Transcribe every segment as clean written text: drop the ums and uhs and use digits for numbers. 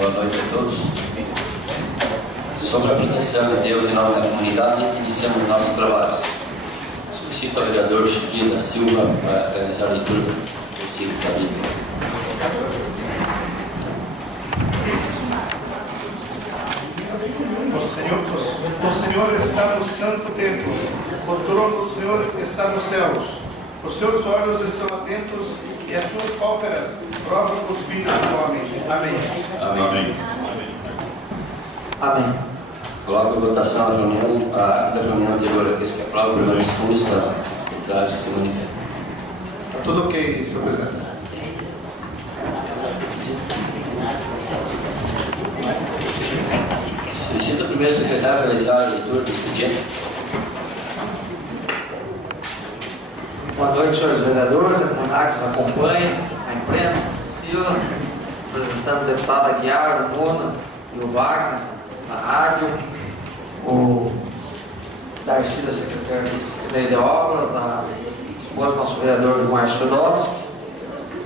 Boa noite a todos. Sobre a petição de Deus em nome da comunidade, iniciamos nossos trabalhos. Solicito ao vereador Chiquinho da Silva para realizar a leitura do versículo da Bíblia. O Senhor está no santo templo, o trono do Senhor está nos céus. Os seus olhos estão atentos e as suas pálpebras provam os filhos do homem. Amém. Amém. Amém. Coloco em votação a reunião, a reunião anterior, aqueles que aprovam, permanecem como estão. Contrários se manifestam. Está tudo ok, senhor presidente. Solicito ao primeiro secretário realizar a leitura do expediente. Boa noite, senhores vereadores, a comunidade que nos acompanha, a imprensa, a Silva, representando o deputado Aguiar, o Mona e o Wagner, a rádio, o Darcy da Secretaria de Obras, a esposa do nosso vereador Márcio Dossi,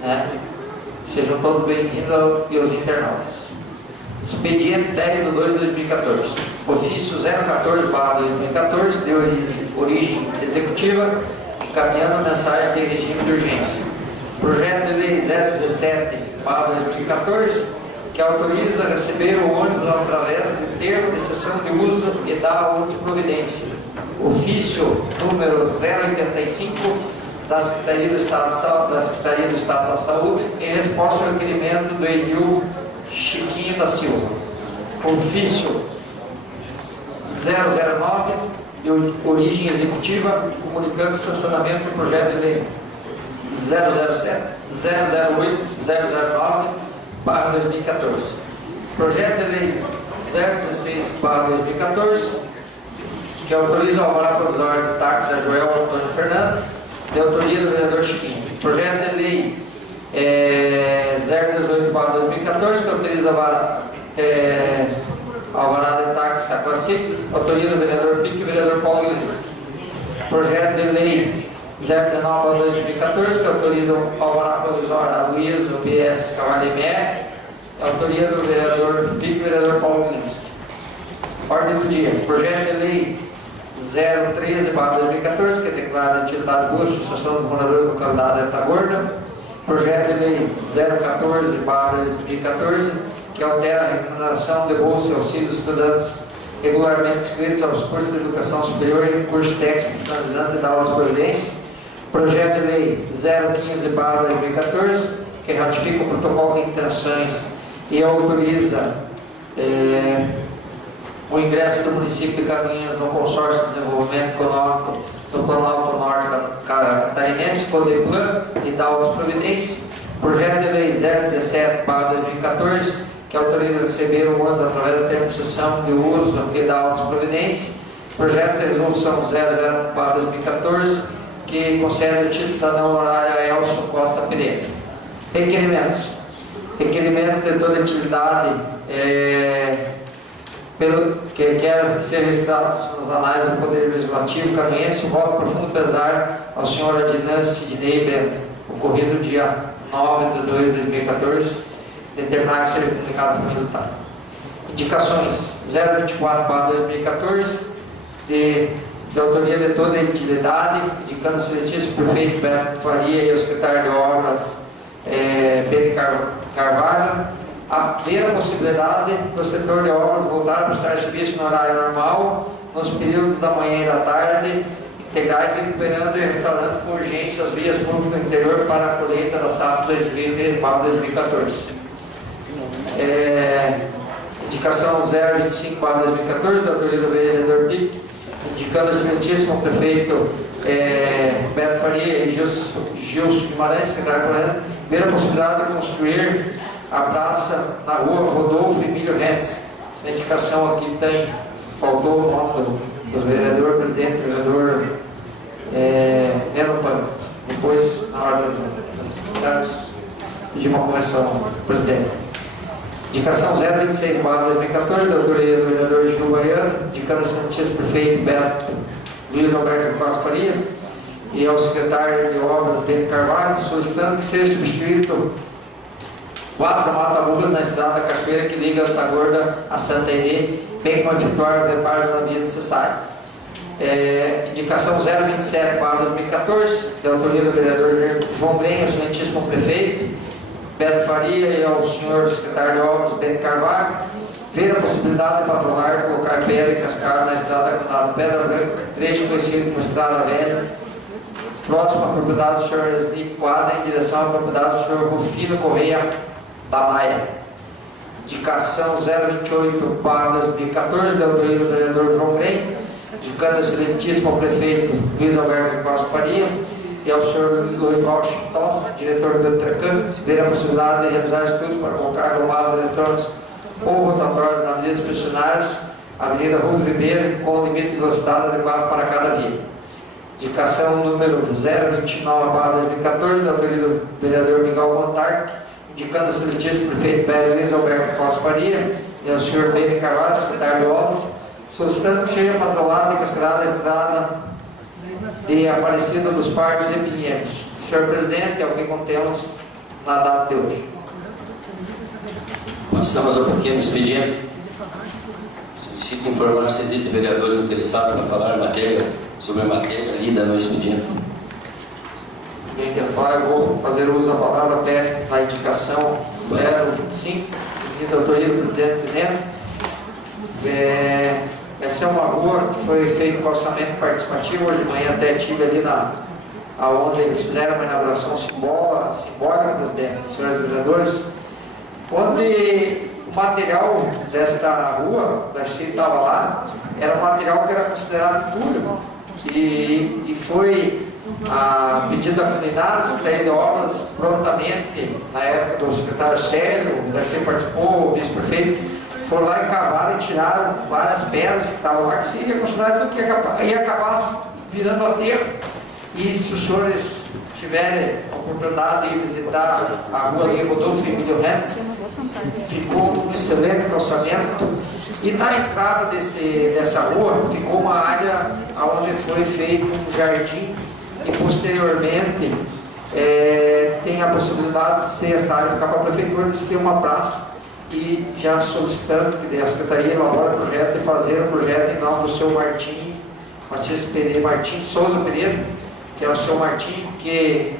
né? Sejam todos bem-vindos e os internautas. Expediente 10/2/2014. Ofício 014/2014 deu origem executiva, encaminhando mensagem de regime de urgência. Projeto de lei 017/2014, que autoriza a receber o ônibus através do termo de cessão de uso e da outra providência. Ofício número 085 da Secretaria do Estado da Saúde, em resposta ao requerimento do Edil Chiquinho da Silva. Ofício 009 de origem executiva, comunicando o sancionamento do projeto de lei 007-008-009/2014. Projeto de lei 016/2014, que autoriza o alvará provisório de táxi a Joel Antônio Fernandes, de autoria do vereador Chiquinho. Projeto de lei 018/2014, que autoriza alvará de táxi a Classic, autoria do vereador Pique e vereador Paulo Guilherme. Projeto de lei 019/2014, que autoriza o alvará provisório a Luiz do BS Cavalheiro, autoria do vereador Pique e vereador Paulo Guilherme. Ordem do dia. Projeto de lei 013/2014, que declara a utilidade pública a Associação dos Moradores da localidade de Altagorda. Projeto de lei 014/2014, que altera a remuneração de bolsa e auxílio dos estudantes regularmente inscritos aos cursos de educação superior e curso técnico finalizante da aulas de providência. Projeto de lei 015/2014, que ratifica o protocolo de intenções e autoriza o ingresso do município de Caminhas no consórcio de desenvolvimento econômico do Planalto Norte Catarinense, CODEPLAN, e da outras providências. Projeto de lei 017/2014, que autoriza receber o ônibus através da termo de cessão de uso e da outras providências. Projeto de resolução 001/2014, que concede o título de cidadão horário a Elson Costa Pereira. Requerimentos. Requerimento de toda utilidade que quer ser registrado nas análises do Poder Legislativo Caminhense. Voto profundo pesar ao senhor Adinância Sidney Bento, ocorrido dia 9/2/2014, determinar que seja comunicado por minutar. Indicações 024/2014, de autoria de toda a utilidade, indicando o excelentíssimo prefeito Beto Faria e o secretário de Obras Pedro Carvalho, haver a possibilidade do setor de obras voltar a prestar serviço no horário normal, nos períodos da manhã e da tarde, integrais, recuperando e restaurando com urgência as vias públicas do interior para a colheita da safra 2013/2014. Indicação 025/2014, da autoria do vereador Pique, indicando o excelentíssimo prefeito Beto Faria e Gilson Guimarães, secretário Correndo, ver a possibilidade de construir a praça na rua Rodolfo Emílio Rentes. Essa indicação aqui faltou o nome do vereador presidente, do vereador Neno Panas. Depois, na hora das pedir uma convenção, presidente. Indicação 026/2014, da autoria do vereador Gil Baiano, indicando o excelentíssimo prefeito Beto Luiz Alberto Costa Faria e ao secretário de Obras Pedro Carvalho, solicitando que seja substituído 4 mata-burros na estrada Cachoeira que liga Alta Gorda a Santa Inês, bem como efetuar o reparo na via necessária. Indicação 027 para 2014, de autoria do vereador João Brenha, excelentíssimo prefeito Beto Faria e ao senhor secretário de Obras Bento Carvalho, ver a possibilidade de patrolar colocar pedra e cascalho na estrada na Pedra Branca, trecho conhecido como Estrada Velha, próximo à propriedade do senhor Esni Quadra, em direção à propriedade do senhor Rufino Correia da Maia. Indicação 028 para 2014, de autoria do vereador João Brenha, indicando o excelentíssimo prefeito Luiz Alberto Costa Faria e ao senhor Loival Chitosa, diretor do Tracan, ver a possibilidade de realizar estudos para colocar romadas eletrônicas ou rotatórias na Avenida dos Missionários, Avenida Rui Ribeiro, com limite de velocidade adequado para cada via. Indicação número 029 para 2014, da autoria do vereador Miguel Montarque, indicando o excelentíssimo prefeito Pedro Luiz Alberto Costa Faria e ao senhor Bento Carvalho, secretário de Obras, solicitando que seja patrolada e cascalhada a estrada de Aparecida dos Parques e Pinheiros. Senhor presidente, é o que contemos na data de hoje. Passamos ao pequeno expediente. Solicito informar se existem vereadores interessados para falar sobre a matéria lida no expediente. Bem, eu vou fazer uso da palavra até na indicação 025, da autoria do presidente Neto. Essa é uma rua que foi feito com orçamento participativo. Hoje de manhã até estive ali onde eles fizeram uma inauguração simbólica, presidente, senhores vereadores, onde o material desta rua, da Chile estava lá, era um material que era considerado entulho, e foi a pedido da comunidade, a Secretaria de Obras, prontamente, na época do secretário Célio, o Darcy participou, o vice-prefeito, foram lá e cavaram e tiraram várias pedras que estavam lá, que seria considerado que ia acabar virando aterro. E se os senhores tiverem a oportunidade de visitar a rua ali, Rodolfo Emílio Rentes, ficou um excelente calçamento. E na entrada dessa rua ficou uma área onde foi feito um jardim e posteriormente tem a possibilidade de ser essa área ficar para a prefeitura de ser uma praça. E já solicitando que a Secretaria elabore o projeto e fazer o projeto em nome do seu Martim Souza Pereira, que é o seu Martim que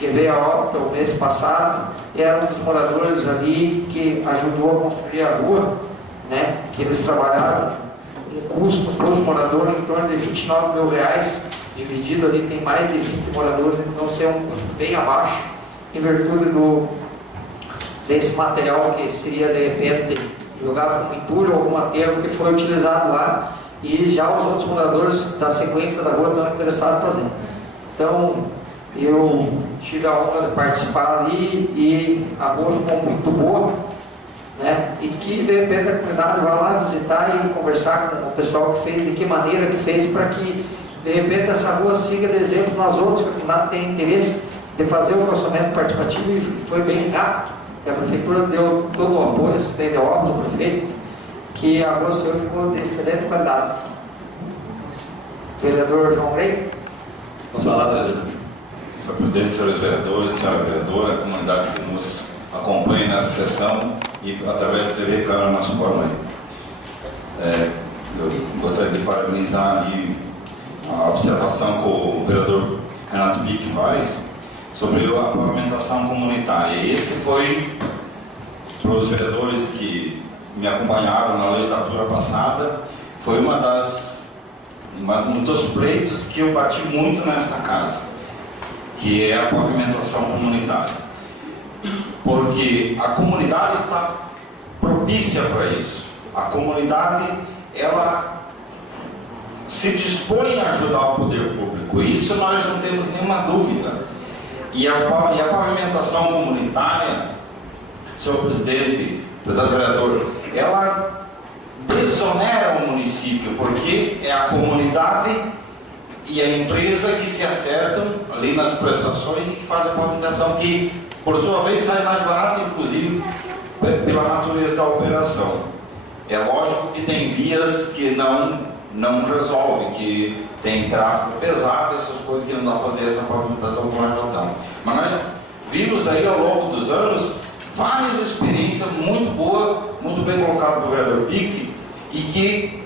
veio a óbito o mês passado, era um dos moradores ali que ajudou a construir a rua, né? Que eles trabalharam um custo para os moradores em torno de R$29 mil, dividido ali tem mais de 20 moradores, então isso é um custo bem abaixo, em virtude desse material que seria de repente jogado como entulho ou algum aterro que foi utilizado lá, e já os outros moradores da sequência da rua estão interessados em fazer. Então eu tive a honra de participar ali e a rua ficou muito boa, né? E que de repente a comunidade vai lá visitar e conversar com o pessoal que fez, de que maneira que fez, para que de repente essa rua siga de exemplo nas outras, que a comunidade tem interesse de fazer o calçamento participativo, e foi bem rápido. A prefeitura deu todo o apoio, a Secretaria de Obras, o prefeito, que a rua seu ficou de excelente qualidade. Vereador João Rei. Senhor presidente, senhores vereadores, senhora vereadora, a comunidade que nos acompanha nessa sessão e através da TV Câmara nosso fórum. Eu gostaria de parabenizar ali a observação que o vereador Renato Bic faz sobre a pavimentação comunitária. Esse foi, para os vereadores que me acompanharam na legislatura passada, foi um dos pleitos que eu bati muito nessa casa, que é a pavimentação comunitária. Porque a comunidade está propícia para isso. A comunidade, ela se dispõe a ajudar o poder público. Isso nós não temos nenhuma dúvida. E a pavimentação comunitária, senhor presidente, vereador, ela desonera o município, porque é a comunidade e a empresa que se acertam ali nas prestações e que fazem a pavimentação, que por sua vez sai mais barato, inclusive pela natureza da operação. É lógico que tem vias que não resolvem, que tem tráfego pesado, essas coisas que não dá para fazer essa pavimentação com a Jordão. Mas nós vimos aí ao longo dos anos várias experiências muito boas, muito bem colocado do vereador Pique, e que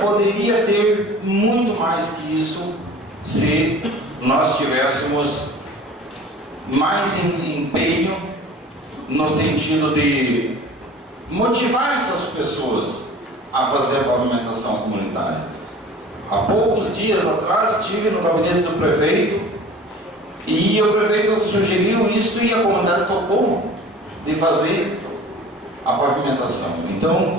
poderia ter muito mais que isso se nós tivéssemos mais empenho no sentido de motivar essas pessoas a fazer a pavimentação comunitária. Há poucos dias atrás estive no gabinete do prefeito e o prefeito sugeriu isso e a comunidade topou de fazer a pavimentação. Então,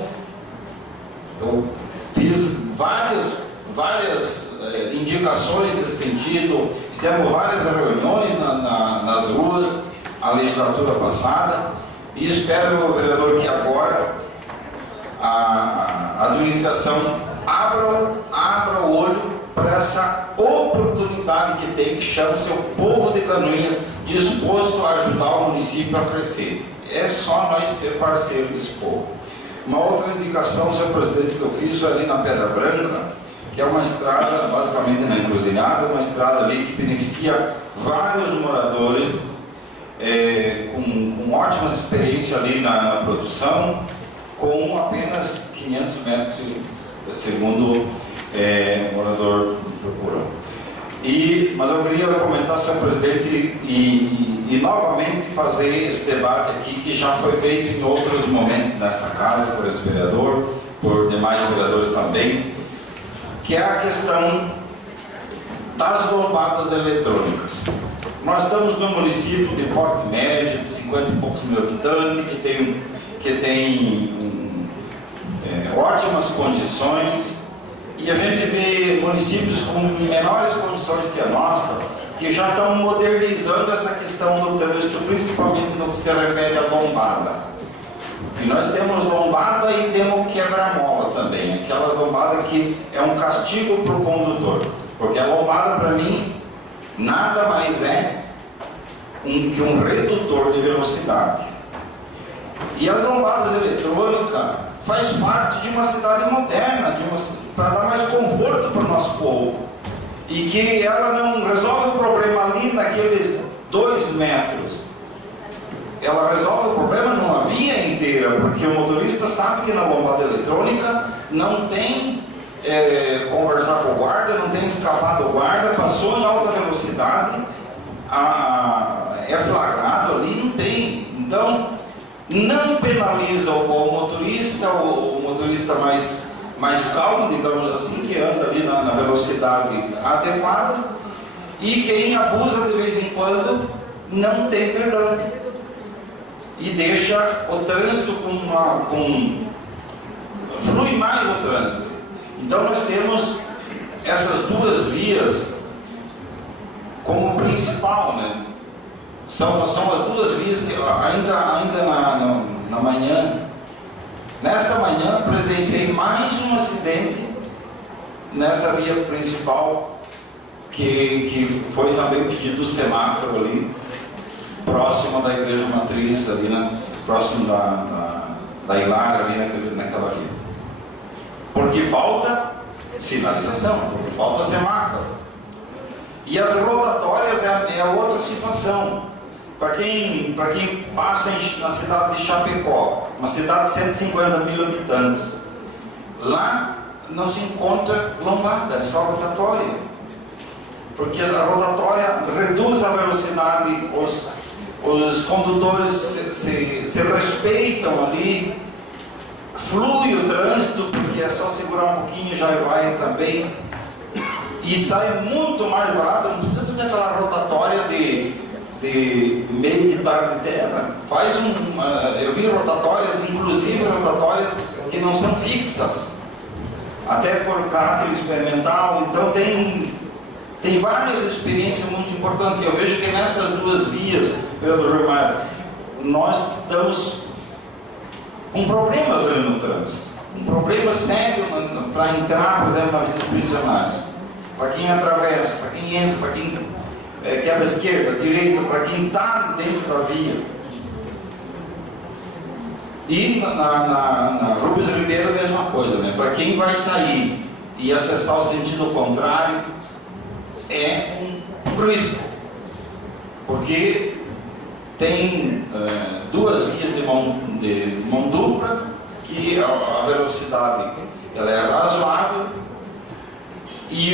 eu fiz várias indicações nesse sentido, fizemos várias reuniões nas ruas, a legislatura passada, e espero, vereador, que agora a administração abra o olho para essa oportunidade que tem, que chama-se o povo de Canoinhas, disposto a ajudar o município a crescer. É só nós ser parceiros desse povo. Uma outra indicação, senhor presidente, que eu fiz foi ali na Pedra Branca, que é uma estrada, basicamente na encruzilhada, uma estrada ali que beneficia vários moradores, com ótimas experiências ali na produção, com apenas 500 metros, segundo o morador procurou. Mas eu queria comentar, senhor presidente, e novamente fazer esse debate aqui, que já foi feito em outros momentos nesta casa, por esse vereador, por demais vereadores também, que é a questão das lombadas eletrônicas. Nós estamos num município de porte médio, de 50 e poucos mil habitantes, que tem ótimas condições, e a gente vê municípios com menores condições que a nossa, que já estão modernizando essa questão do trânsito, principalmente no que se refere à lombada. E nós temos lombada e temos quebra-mola também, aquelas lombadas que é um castigo para o condutor, porque a lombada, para mim, nada mais é que um redutor de velocidade. E as lombadas eletrônicas faz parte de uma cidade moderna, para dar mais conforto para o nosso povo. E que ela não resolve o problema ali naqueles 2 metros. Ela resolve o problema numa via inteira, porque o motorista sabe que na lombada eletrônica não tem conversar com o guarda, não tem escapar do guarda, passou em alta velocidade, é flagrado ali, não tem. Então, não penaliza o motorista mais calmo, digamos assim, que anda ali na velocidade adequada, e quem abusa de vez em quando não tem perdão e deixa o trânsito flui mais o trânsito. Então nós temos essas 2 vias como principal, né? São as 2 vias que ainda na manhã, nesta manhã, presenciei mais um acidente nessa via principal, que foi também pedido do semáforo ali, próximo da Igreja Matriz, ali, próximo da Hilária, ali naquela via. Porque falta sinalização, porque falta semáforo. E as rotatórias é outra situação. Para quem passa na cidade de Chapecó, uma cidade de 150 mil habitantes, lá não se encontra lombada, é só rotatória. Porque a rotatória reduz a velocidade, os condutores se respeitam ali, flui o trânsito, porque é só segurar um pouquinho, já vai também, e sai muito mais barato. Não precisa fazer aquela rotatória de meio hectare de terra. Eu vi rotatórias, inclusive rotatórias que não são fixas, até por caráter experimental. Então tem várias experiências muito importantes. Eu vejo que nessas 2 vias, vereador Mário, nós estamos com problemas ali no trânsito, um problema sério para entrar, por exemplo, na vida dos prisionais, para quem atravessa, para quem entra, para quem quebra a esquerda, a direita, para quem está dentro da via. E na Rubens Ribeiro a mesma coisa, né? Para quem vai sair e acessar o sentido tem duas vias de mão dupla, que a velocidade ela é razoável, e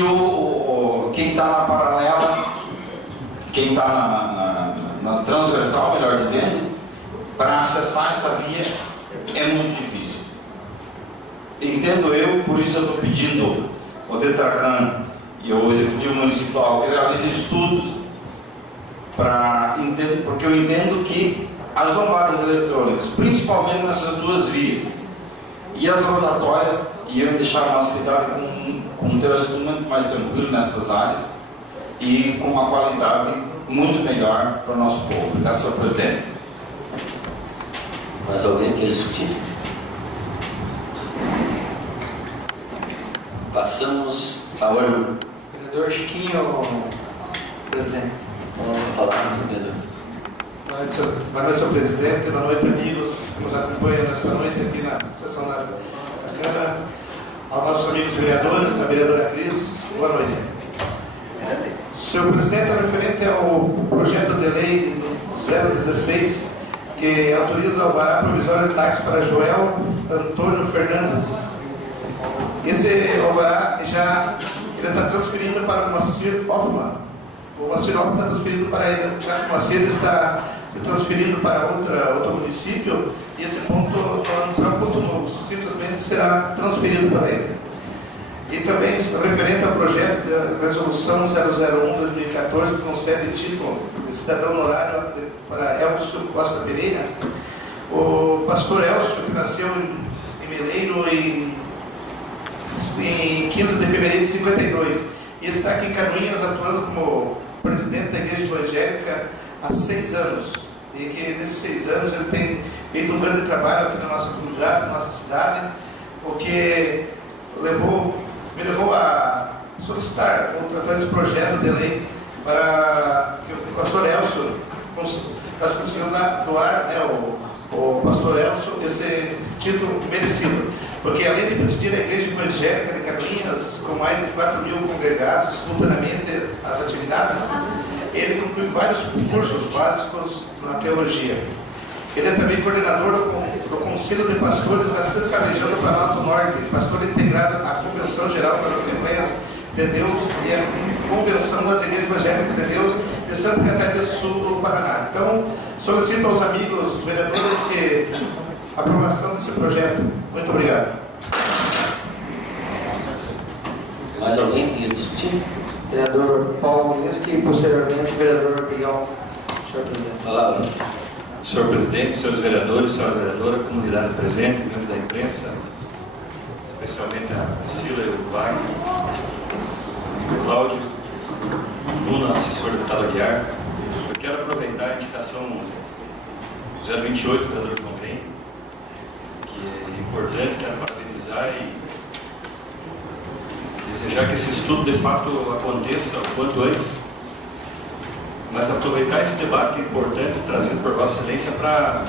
quem está na paralela, quem está na transversal, melhor dizendo, para acessar essa via é muito difícil. Entendo eu, por isso eu estou pedindo ao DETRACAN e ao Executivo Municipal que realize estudos porque eu entendo que as lombadas eletrônicas, principalmente nessas duas vias, e as rotatórias, iam deixar a nossa cidade com um trânsito muito mais tranquilo nessas áreas e com uma qualidade muito melhor para o nosso povo. Obrigado, senhor presidente. Mais alguém quer discutir? Passamos a ordem. Vereador Chiquinho, presidente. Vamos falar, vereador. Boa noite, senhor presidente. Boa noite, amigos que nos acompanham nesta noite aqui na sessão da Câmara. Aos nossos amigos vereadores, a vereadora Cris, boa noite. Senhor presidente, é referente ao projeto de lei 016, que autoriza o alvará provisório de táxi para Joel Antônio Fernandes. Esse alvará ele está transferindo para o Moacir Hoffman. O Moacir Hoffman está transferindo para ele, o Moacir está se transferindo para outro município, e esse ponto não será um ponto novo, simplesmente será transferido para ele. E também, referente ao projeto de resolução 001/2014, que concede título de cidadão honorário para Elcio Costa Pereira, o pastor Elcio, que nasceu em Meleiro em 15 de fevereiro de 52, e está aqui em Canoinhas atuando como presidente da Igreja Evangélica há 6 anos, e que nesses 6 anos ele tem feito um grande trabalho aqui na nossa comunidade, na nossa cidade, o que me levou a solicitar, através desse projeto de lei, para que o pastor Elcio conseguiu doar, o pastor Elcio, esse título merecido. Porque além de presidir a Igreja Evangélica de Canoinhas, com mais de 4.000 congregados, simultaneamente as atividades, ele conclui vários cursos básicos na teologia. Ele é também coordenador do Conselho de Pastores da Sexta Região do Planalto Norte, pastor integrado à Convenção Geral das Assembleias de Deus e a Convenção das Igrejas Evangélicas de Deus de Santa Catarina do Sul do Paraná. Então, solicito aos amigos vereadores que a aprovação desse projeto. Muito obrigado. Mais alguém quer discutir? Vereador Paulo Mineski e posteriormente vereador Miguel. Senhor presidente. Palavra. Senhor presidente, senhores vereadores, senhora vereadora, comunidade presente, membros da imprensa, especialmente a Priscila e o Wagner, o Cláudio, o Luna, assessor do deputado Aguiar. Eu quero aproveitar a indicação 028 do vereador João Grem, que é importante, quero parabenizar e desejar que esse estudo de fato aconteça o quanto antes, mas aproveitar esse debate importante trazido por Vossa Excelência para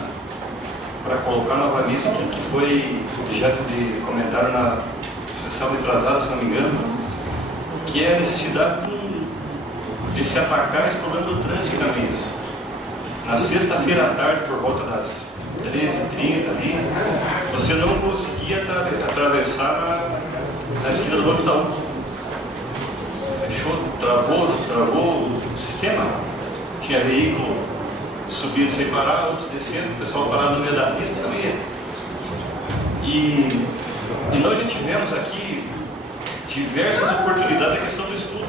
colocar novamente o que foi objeto de comentário na sessão retrasada, se não me engano, que é a necessidade de se atacar esse problema do trânsito em Canoinhas. Na sexta-feira à tarde, por volta das 13h30 ali, você não conseguia atravessar na esquina do Banco da U. Fechou, travou o sistema. Tinha veículo subindo sem parar, outros descendo, o pessoal parado no meio da pista não ia. E nós já tivemos aqui diversas oportunidades da questão do estudo.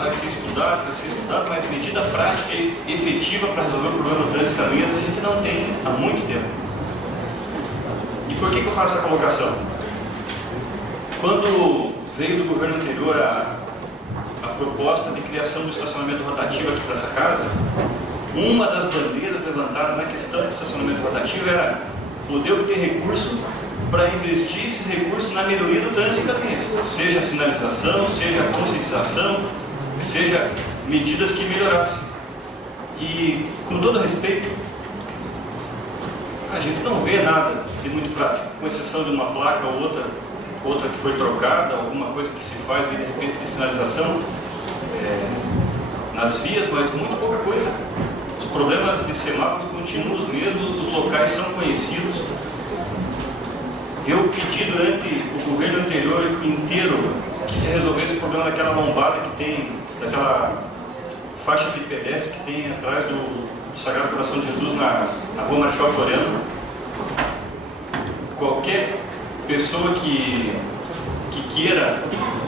Vai ser estudado, mas medida prática e efetiva para resolver o problema do trânsito em Canoinhas a gente não tem há muito tempo. E por que eu faço essa colocação? Quando veio do governo anterior a proposta de criação do estacionamento rotativo aqui para essa casa, uma das bandeiras levantadas na questão do estacionamento rotativo era poder obter recurso para investir esses recursos na melhoria do trânsito em Canoinhas, seja a sinalização, seja a conscientização, seja medidas que melhorassem. E, com todo respeito, a gente não vê nada de muito prático, com exceção de uma placa ou outra que foi trocada, alguma coisa que se faz de repente de sinalização nas vias, mas muito pouca coisa. Os problemas problemas de semáforo continuam os mesmos, os locais são conhecidos. Eu pedi durante o governo anterior inteiro que se resolvesse o problema daquela lombada que tem, daquela faixa de pedestre que tem atrás do Sagrado Coração de Jesus na Rua Marechal Floriano. Qualquer pessoa que queira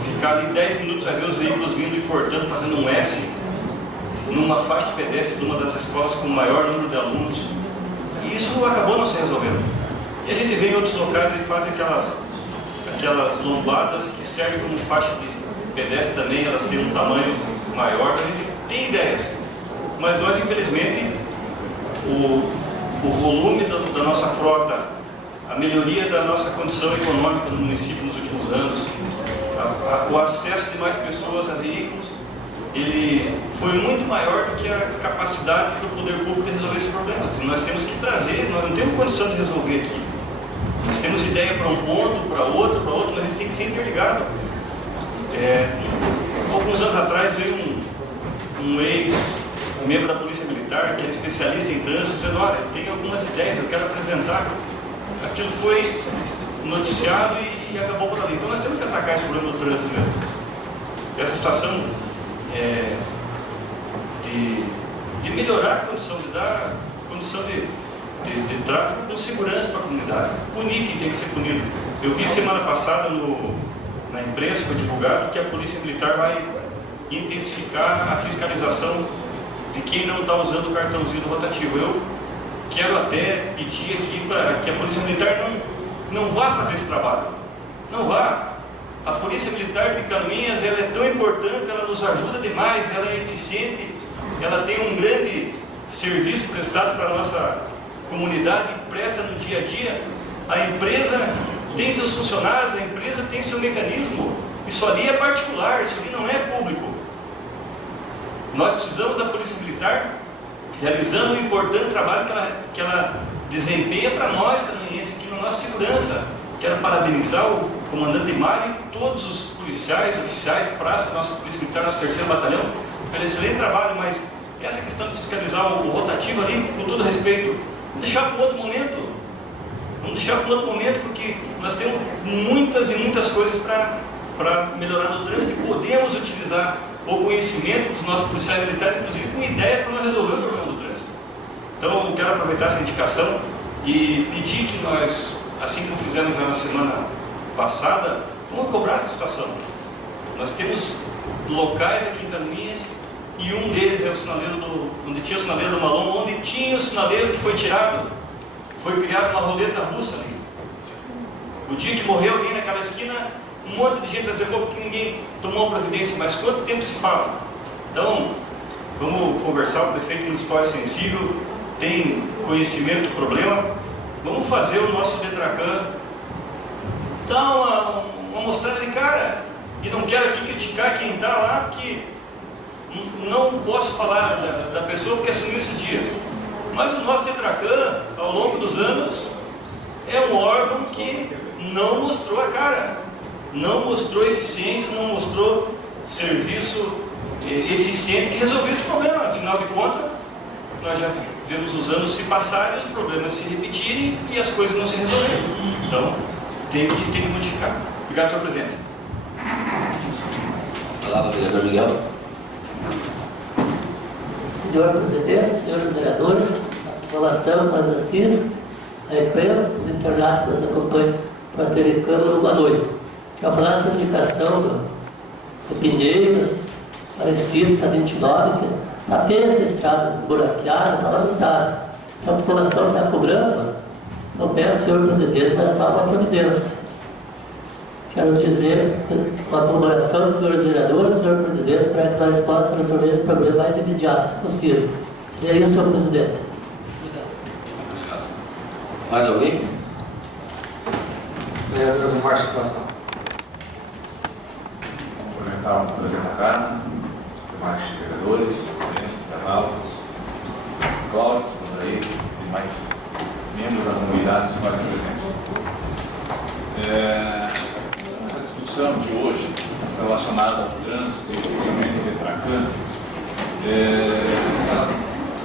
ficar ali 10 minutos vai ver os veículos vindo e cortando, fazendo um S numa faixa de pedestre de uma das escolas com o maior número de alunos. E isso acabou não se resolvendo. E a gente vê em outros locais e fazem aquelas lombadas que servem como faixa de pedestre também, elas têm um tamanho maior, a gente tem ideias. Mas nós, infelizmente, o volume da nossa frota, a melhoria da nossa condição econômica no município nos últimos anos, o acesso de mais pessoas a veículos, ele foi muito maior do que a capacidade do poder público de resolver esses problemas. E nós temos que trazer, nós não temos condição de resolver aqui. Nós temos ideia para um ponto, para outro, mas a gente tem que ser interligado. Alguns anos atrás veio um ex-membro da Polícia Militar, que é especialista em trânsito, dizendo: olha, eu tenho algumas ideias, eu quero apresentar. Aquilo foi noticiado e acabou por ali. Então nós temos que atacar esse problema do trânsito mesmo. Essa situação de melhorar a condição, de dar condição de tráfego com segurança para a comunidade. Punir quem tem que ser punido. Eu vi semana passada na imprensa, foi divulgado, que a Polícia Militar vai intensificar a fiscalização de quem não está usando o cartãozinho do rotativo. Eu quero até pedir aqui para que a Polícia Militar não vá fazer esse trabalho. Não vá. A Polícia Militar de Canoinhas, ela é tão importante, ela nos ajuda demais, ela é eficiente, ela tem um grande serviço prestado para a nossa comunidade, presta no dia a dia. A empresa tem seus funcionários, a empresa tem seu mecanismo. Isso ali é particular, isso ali não é público. Nós precisamos da Polícia Militar realizando um importante trabalho que ela desempenha para nós, canoinenses, aqui na nossa segurança. Quero parabenizar o comandante Mário e todos os policiais, oficiais, praças da nossa Polícia Militar, nosso 3º Batalhão, pelo excelente trabalho, mas essa questão de fiscalizar o rotativo ali, com todo respeito, vamos deixar para outro momento. Vamos deixar para outro momento, porque nós temos muitas e muitas coisas para melhorar no trânsito e podemos utilizar o conhecimento dos nossos policiais militares, inclusive com ideias para nós resolver o problema do trânsito. Então, eu quero aproveitar essa indicação e pedir que nós, assim como fizemos já na semana passada, vamos cobrar essa situação. Nós temos locais aqui em Canoinhas e um deles é o sinaleiro onde tinha o sinaleiro do Malom, onde tinha o sinaleiro que foi tirado. Foi criada uma roleta russa ali. O dia que morreu alguém naquela esquina, um monte de gente vai dizer: pô, porque ninguém tomou providência, mas quanto tempo se fala? Então, vamos conversar, o prefeito municipal é sensível, tem conhecimento do problema, vamos fazer o nosso Detracan dar uma mostrada de cara. E não quero aqui criticar quem está lá, porque não posso falar da pessoa porque assumiu esses dias. Mas o nosso Detracan, ao longo dos anos, é um órgão que não mostrou a cara, não mostrou eficiência, não mostrou serviço eficiente que resolvesse esse problema. Afinal de contas, nós já vemos os anos se passarem, os problemas se repetirem e as coisas não se resolverem. Então, tem que modificar. Obrigado pela presença. Palavra, vereador Miguel. Senhor presidente, senhores vereadores, a população que nos assiste, a imprensa, os internatos que nos acompanham para ter câmara, boa noite. Já falar essa indicação de Pinheiros, Aparecidos, a 29, está feia essa estrada desburaqueada, está lamentável. Então a população está cobrando, eu peço, senhor presidente, nós estamos à providência. Quero dizer, com a colaboração do senhor vereador, senhor presidente, para que nós possamos resolver esse problema mais imediato possível. Seria isso, senhor presidente. Obrigado. Mais alguém? Vereador Márcio Costa. Cumprimentar o presidente da casa, demais vereadores, internautas, Cláudio, aí, demais membros da comunidade que estão aqui presentes. Essa discussão de hoje, relacionada ao trânsito, especialmente ao Detracan,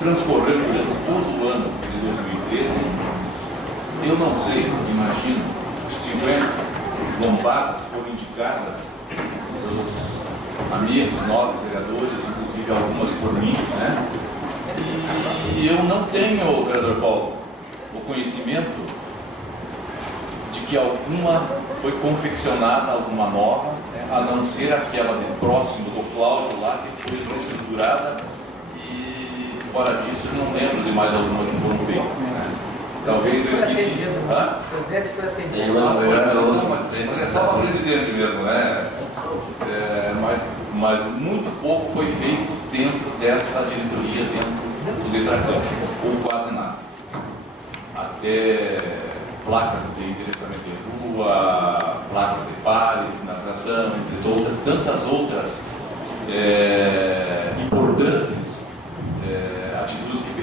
transcorreu durante todo o ano de 2013, eu não sei, imagino, 50 lombadas foram indicadas pelos amigos, novos vereadores, inclusive algumas por mim, né? E eu não tenho, vereador Paulo, o conhecimento de que alguma foi confeccionada, alguma nova, né? A não ser aquela de próximo do Cláudio lá, que foi reestruturada, e fora disso eu não lembro de mais alguma que foram feitas, né? Talvez eu esqueci. Hã? O presidente foi atendido. Mas é só para o presidente mesmo, né? Mas muito pouco foi feito dentro dessa diretoria, dentro do Detratran, ou quase nada. Até placas de endereçamento de rua, placas de pares, sinalização, entre tantas outras importantes atitudes que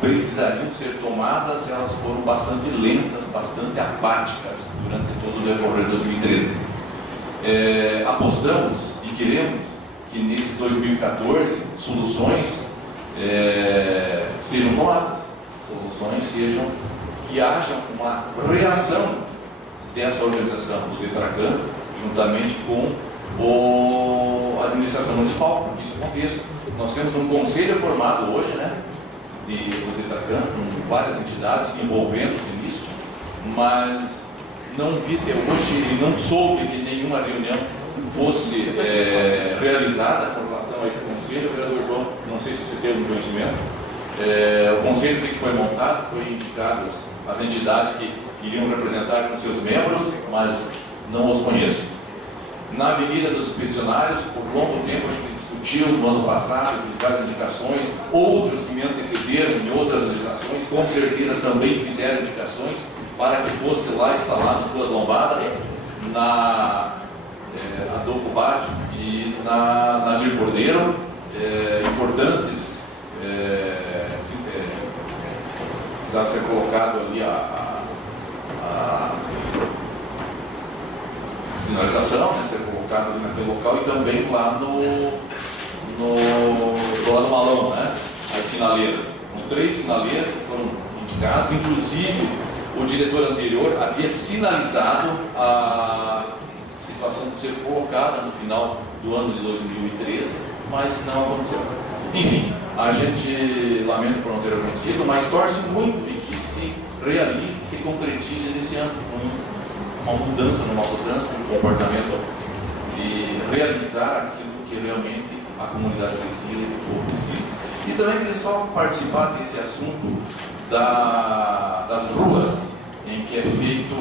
precisariam ser tomadas, elas foram bastante lentas, bastante apáticas durante todo o decorrer de 2013. Apostamos e queremos que nesse 2014 soluções sejam tomadas, que haja uma reação dessa organização do Detratran, juntamente com a administração municipal, para que isso aconteça. Nós temos um conselho formado hoje, né, do Detratran, com várias entidades envolvendo-se nisso, mas não vi até hoje e não soube que nenhuma reunião fosse realizada com relação a esse conselho. O vereador João, não sei se você teve um conhecimento, o conselho que foi montado, foi indicado as entidades que iriam representar com seus membros, mas não os conheço. Na Avenida dos Expedicionários, por longo tempo a gente discutiu no ano passado, fiz várias indicações, outros que me antecederam em outras legislações, com certeza também fizeram indicações para que fosse lá instalado duas lombadas na Adolfo Bade e na Gil Cordeiro, importantes, precisava ser colocado ali a sinalização, né, ser colocado ali naquele local, e também lá do lado do Malão, né, as sinaleiras. Com 3 sinaleiras que foram indicadas, inclusive o diretor anterior havia sinalizado a situação de ser colocada no final do ano de 2013, mas não aconteceu. Enfim, a gente lamenta por não ter acontecido, mas torce muito de que se realize, se concretize nesse ano, uma mudança no nosso trânsito, no comportamento, de realizar aquilo que realmente a comunidade precisa. E também queria só participar desse assunto das ruas, em que é feito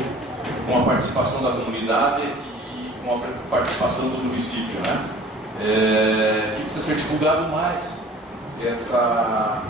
com a participação da comunidade e com a participação dos municípios, né? Que precisa ser divulgado mais essa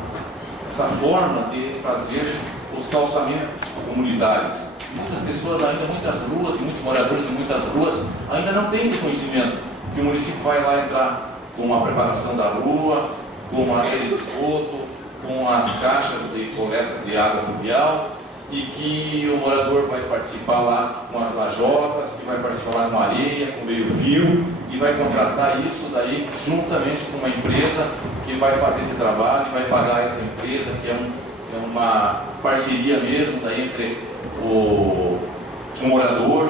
forma de fazer os calçamentos comunitários. Muitas pessoas ainda, muitas ruas, muitos moradores de muitas ruas ainda não têm esse conhecimento, que o município vai lá entrar com a preparação da rua, com a rede de esgoto, com as caixas de coleta de água fluvial, e que o morador vai participar lá com as lajotas, que vai participar lá com areia, com meio-fio, e vai contratar isso daí juntamente com uma empresa que vai fazer esse trabalho e vai pagar essa empresa, que é uma parceria mesmo daí entre o morador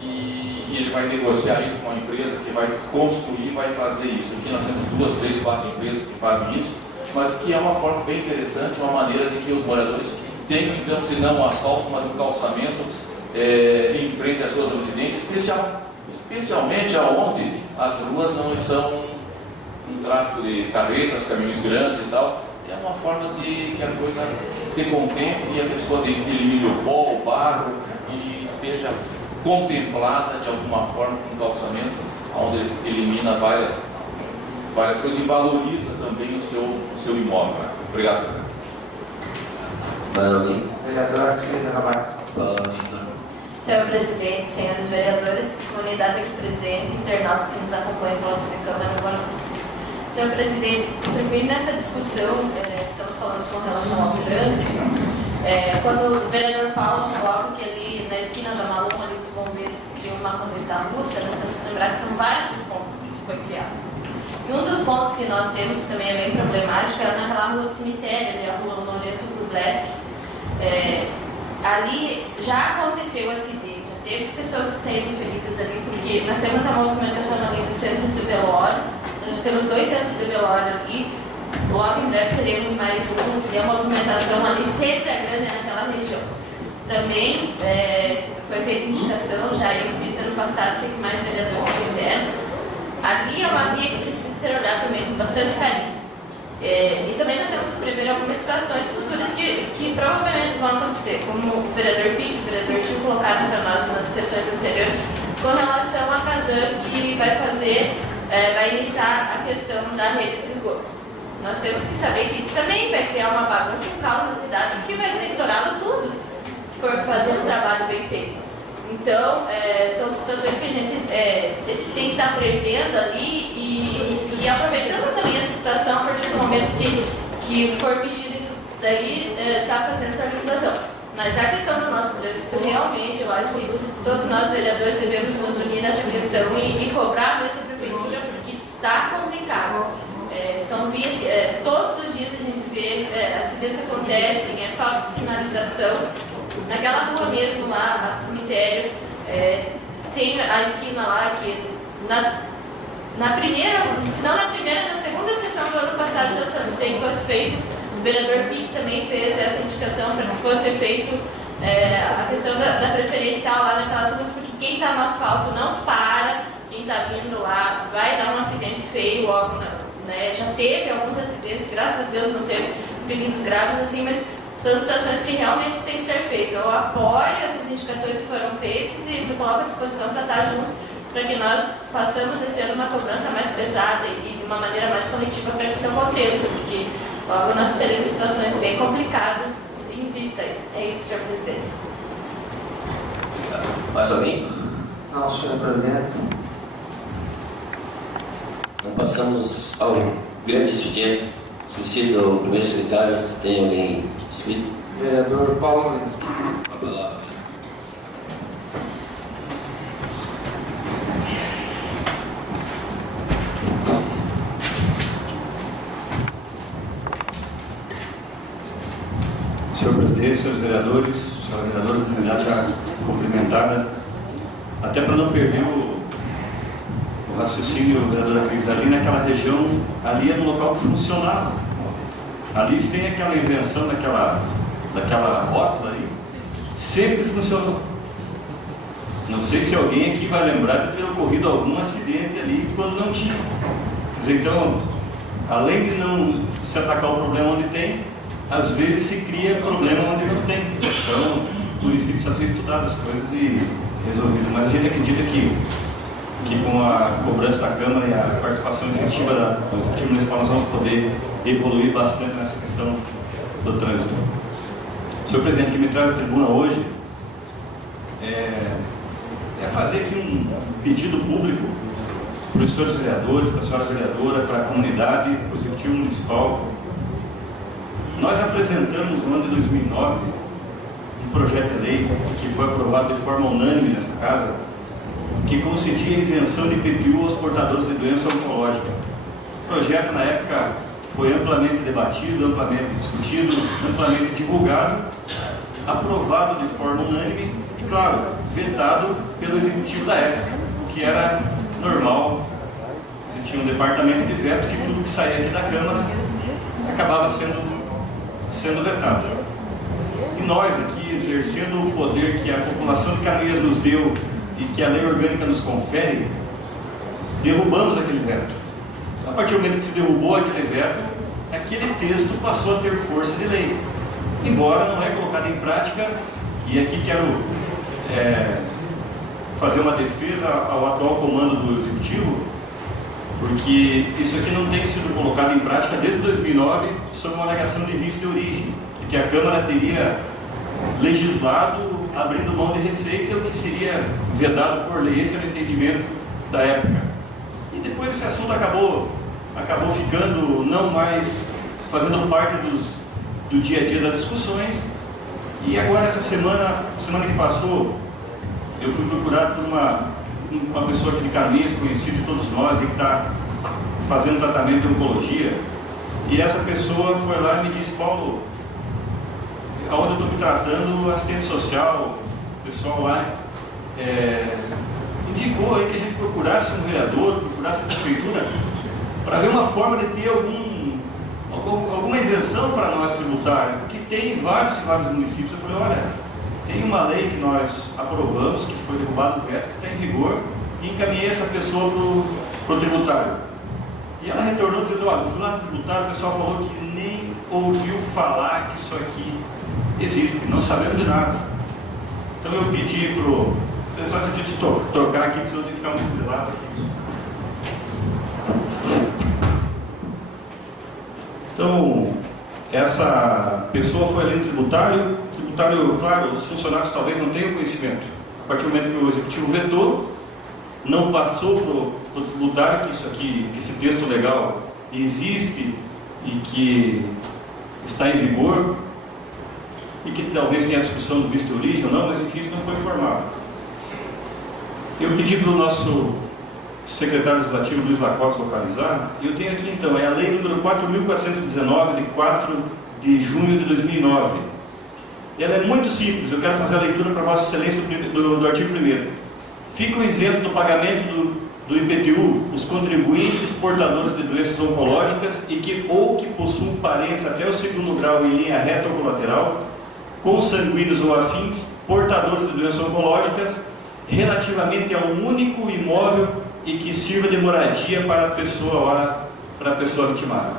e ele vai negociar isso com a empresa que vai construir, vai fazer isso. Aqui nós temos 2, 3, 4 empresas que fazem isso, mas que é uma forma bem interessante, uma maneira de que os moradores tenham, então, se não o asfalto, mas o calçamento em frente às suas residências, especialmente aonde as ruas não são um tráfego de carretas, caminhões grandes e tal. É uma forma de que a coisa se contemple e a pessoa elimine o pó, o barro, e seja contemplada de alguma forma com um calçamento, onde elimina várias coisas e valoriza também o seu imóvel. Né? Obrigado, senhor. Vereadora Cris Ramalho. Senhor presidente, senhores vereadores, comunidade aqui presente, internautas que nos acompanham pela TV Câmara, boa noite. Senhor presidente, contribuindo nessa discussão, estamos falando com relação ao trânsito, quando o vereador Paulo coloca que ali na esquina da Malum, ali os bombeiros criam uma corrida russa, nós temos que lembrar que são vários os pontos que isso foi criado. E um dos pontos que nós temos, que também é bem problemático, é naquela rua do cemitério, ali, a rua Lourenço Wróblewski. Ali já aconteceu acidente, já teve pessoas que saíram feridas ali, porque nós temos a movimentação ali dos centros de velório, nós temos 2 centros de velório ali, logo em breve teremos mais um, e a movimentação ali sempre é grande naquela região. Também foi feita indicação, já eu fiz ano passado, sei que mais vereadores fizeram. Ali é uma via que precisa ser olhada também com bastante carinho. E também nós temos que prever algumas situações futuras que provavelmente vão acontecer, como o vereador Pique, o vereador Chico colocaram para nós nas sessões anteriores, com relação à Casan que vai iniciar a questão da rede de esgoto. Nós temos que saber que isso também vai criar uma bagunça em causa da cidade, que vai ser estourado tudo, se for fazer um trabalho bem feito. Então, são situações que a gente tem que estar prevendo ali e aproveitando também essa situação, a partir do momento que for mexido em tudo isso daí, está fazendo essa organização. Mas a questão do nosso trânsito, realmente, eu acho que todos nós vereadores devemos nos unir nessa questão e cobrar mesmo a prefeitura, porque está complicado. São vias, todos os dias a gente vê acidentes acontecem, falta de sinalização. Naquela rua mesmo lá, no cemitério, tem a esquina lá que na primeira, se não na primeira, na segunda sessão do ano passado já solicitei que fosse feito. O vereador Pique também fez essa indicação para que fosse feito a questão da preferencial lá naquelas ruas, porque quem está no asfalto não para, quem está vindo lá vai dar um acidente feio logo, né? Já teve alguns acidentes, graças a Deus não teve feridos graves assim, mas são situações que realmente tem que ser feitas. Eu apoio essas indicações que foram feitas e me coloco à disposição para estar junto, para que nós façamos esse ano uma cobrança mais pesada e de uma maneira mais coletiva para que isso aconteça, porque logo nós teremos situações bem complicadas em vista. É isso, senhor presidente. Obrigado. Mais alguém? Não, senhor presidente. Então passamos ao grande expediente. Solicito ao primeiro secretário, se tem alguém inscrito. Vereador Paulo Lins. A palavra. Senhor presidente, senhores vereadores, senhora vereadora, presidente já cumprimentada, até para não perder o raciocínio, vereadora Cris, ali naquela região, ali é no local que funcionava. Ali, sem aquela invenção daquela rótula aí, sempre funcionou. Não sei se alguém aqui vai lembrar de ter ocorrido algum acidente ali quando não tinha. Quer dizer, então, além de não se atacar o problema onde tem, às vezes se cria problema onde não tem. Então, por isso que precisa ser estudado as coisas e resolvido. Mas a gente acredita que com a cobrança da Câmara e a participação efetiva do Executivo Municipal nós vamos poder evoluir bastante nessa questão do trânsito. Senhor presidente, que me traz à tribuna hoje é fazer aqui um pedido público para os senhores vereadores, para a senhora vereadora, para a comunidade, para o Executivo Municipal. Nós apresentamos no ano de 2009 um projeto de lei que foi aprovado de forma unânime nessa casa, que concedia isenção de IPTU aos portadores de doença oncológica. O projeto, na época, foi amplamente debatido, amplamente discutido, amplamente divulgado, aprovado de forma unânime e, claro, vetado pelo Executivo da época, o que era normal. Existia um departamento de veto que tudo que saía aqui da Câmara acabava sendo vetado. E nós aqui, exercendo o poder que a população de Canoinhas nos deu e que a lei orgânica nos confere, derrubamos aquele veto. A partir do momento que se derrubou aquele veto, aquele texto passou a ter força de lei, embora não é colocado em prática. E aqui quero fazer uma defesa ao atual comando do Executivo, porque isso aqui não tem sido colocado em prática desde 2009 sob uma alegação de vício de origem, de que a Câmara teria legislado abrindo mão de receita, o que seria vedado por lei. Esse era o entendimento da época. E depois esse assunto acabou ficando não mais fazendo parte do dia a dia das discussões. E agora, essa semana que passou, eu fui procurado por uma pessoa aqui de Canoinhas, conhecida de todos nós, e que está fazendo tratamento de oncologia, e essa pessoa foi lá e me disse: Paulo, aonde eu estou me tratando, assistente social, o pessoal lá indicou aí que a gente procurasse um vereador, procurasse a prefeitura, para ver uma forma de ter alguma isenção para nós tributários, porque tem vários e vários municípios. Eu falei: olha, tem uma lei que nós aprovamos, que foi derrubado o veto, que está em vigor, e encaminhei essa pessoa para o tributário. E ela retornou dizendo: olha, fui lá no tributário, o pessoal falou que nem ouviu falar que isso aqui existe, não sabemos de nada. Então eu pedi para o pessoal, se eu te trocar aqui, porque senão eu tenho que ficar muito de lado aqui. Então, essa pessoa foi ali no tributário, claro, os funcionários talvez não tenham conhecimento. A partir do momento que o executivo vetou, não passou para o tributário que isso aqui, que esse texto legal existe e que está em vigor, e que talvez tenha a discussão do visto de origem ou não, mas enfim, isso não foi informado. Eu pedi para o nosso secretário legislativo, Luiz Lacoste, localizar, e eu tenho aqui então, é a lei número 4.419, de 4 de junho de 2009. E ela é muito simples, eu quero fazer a leitura para Vossa Excelência do artigo 1º. Ficam isentos do pagamento do IPTU os contribuintes portadores de doenças oncológicas e que possuam parentes até o 2º grau em linha reta ou colateral, consanguíneos ou afins, portadores de doenças oncológicas, relativamente a um único imóvel e que sirva de moradia para a pessoa vitimada.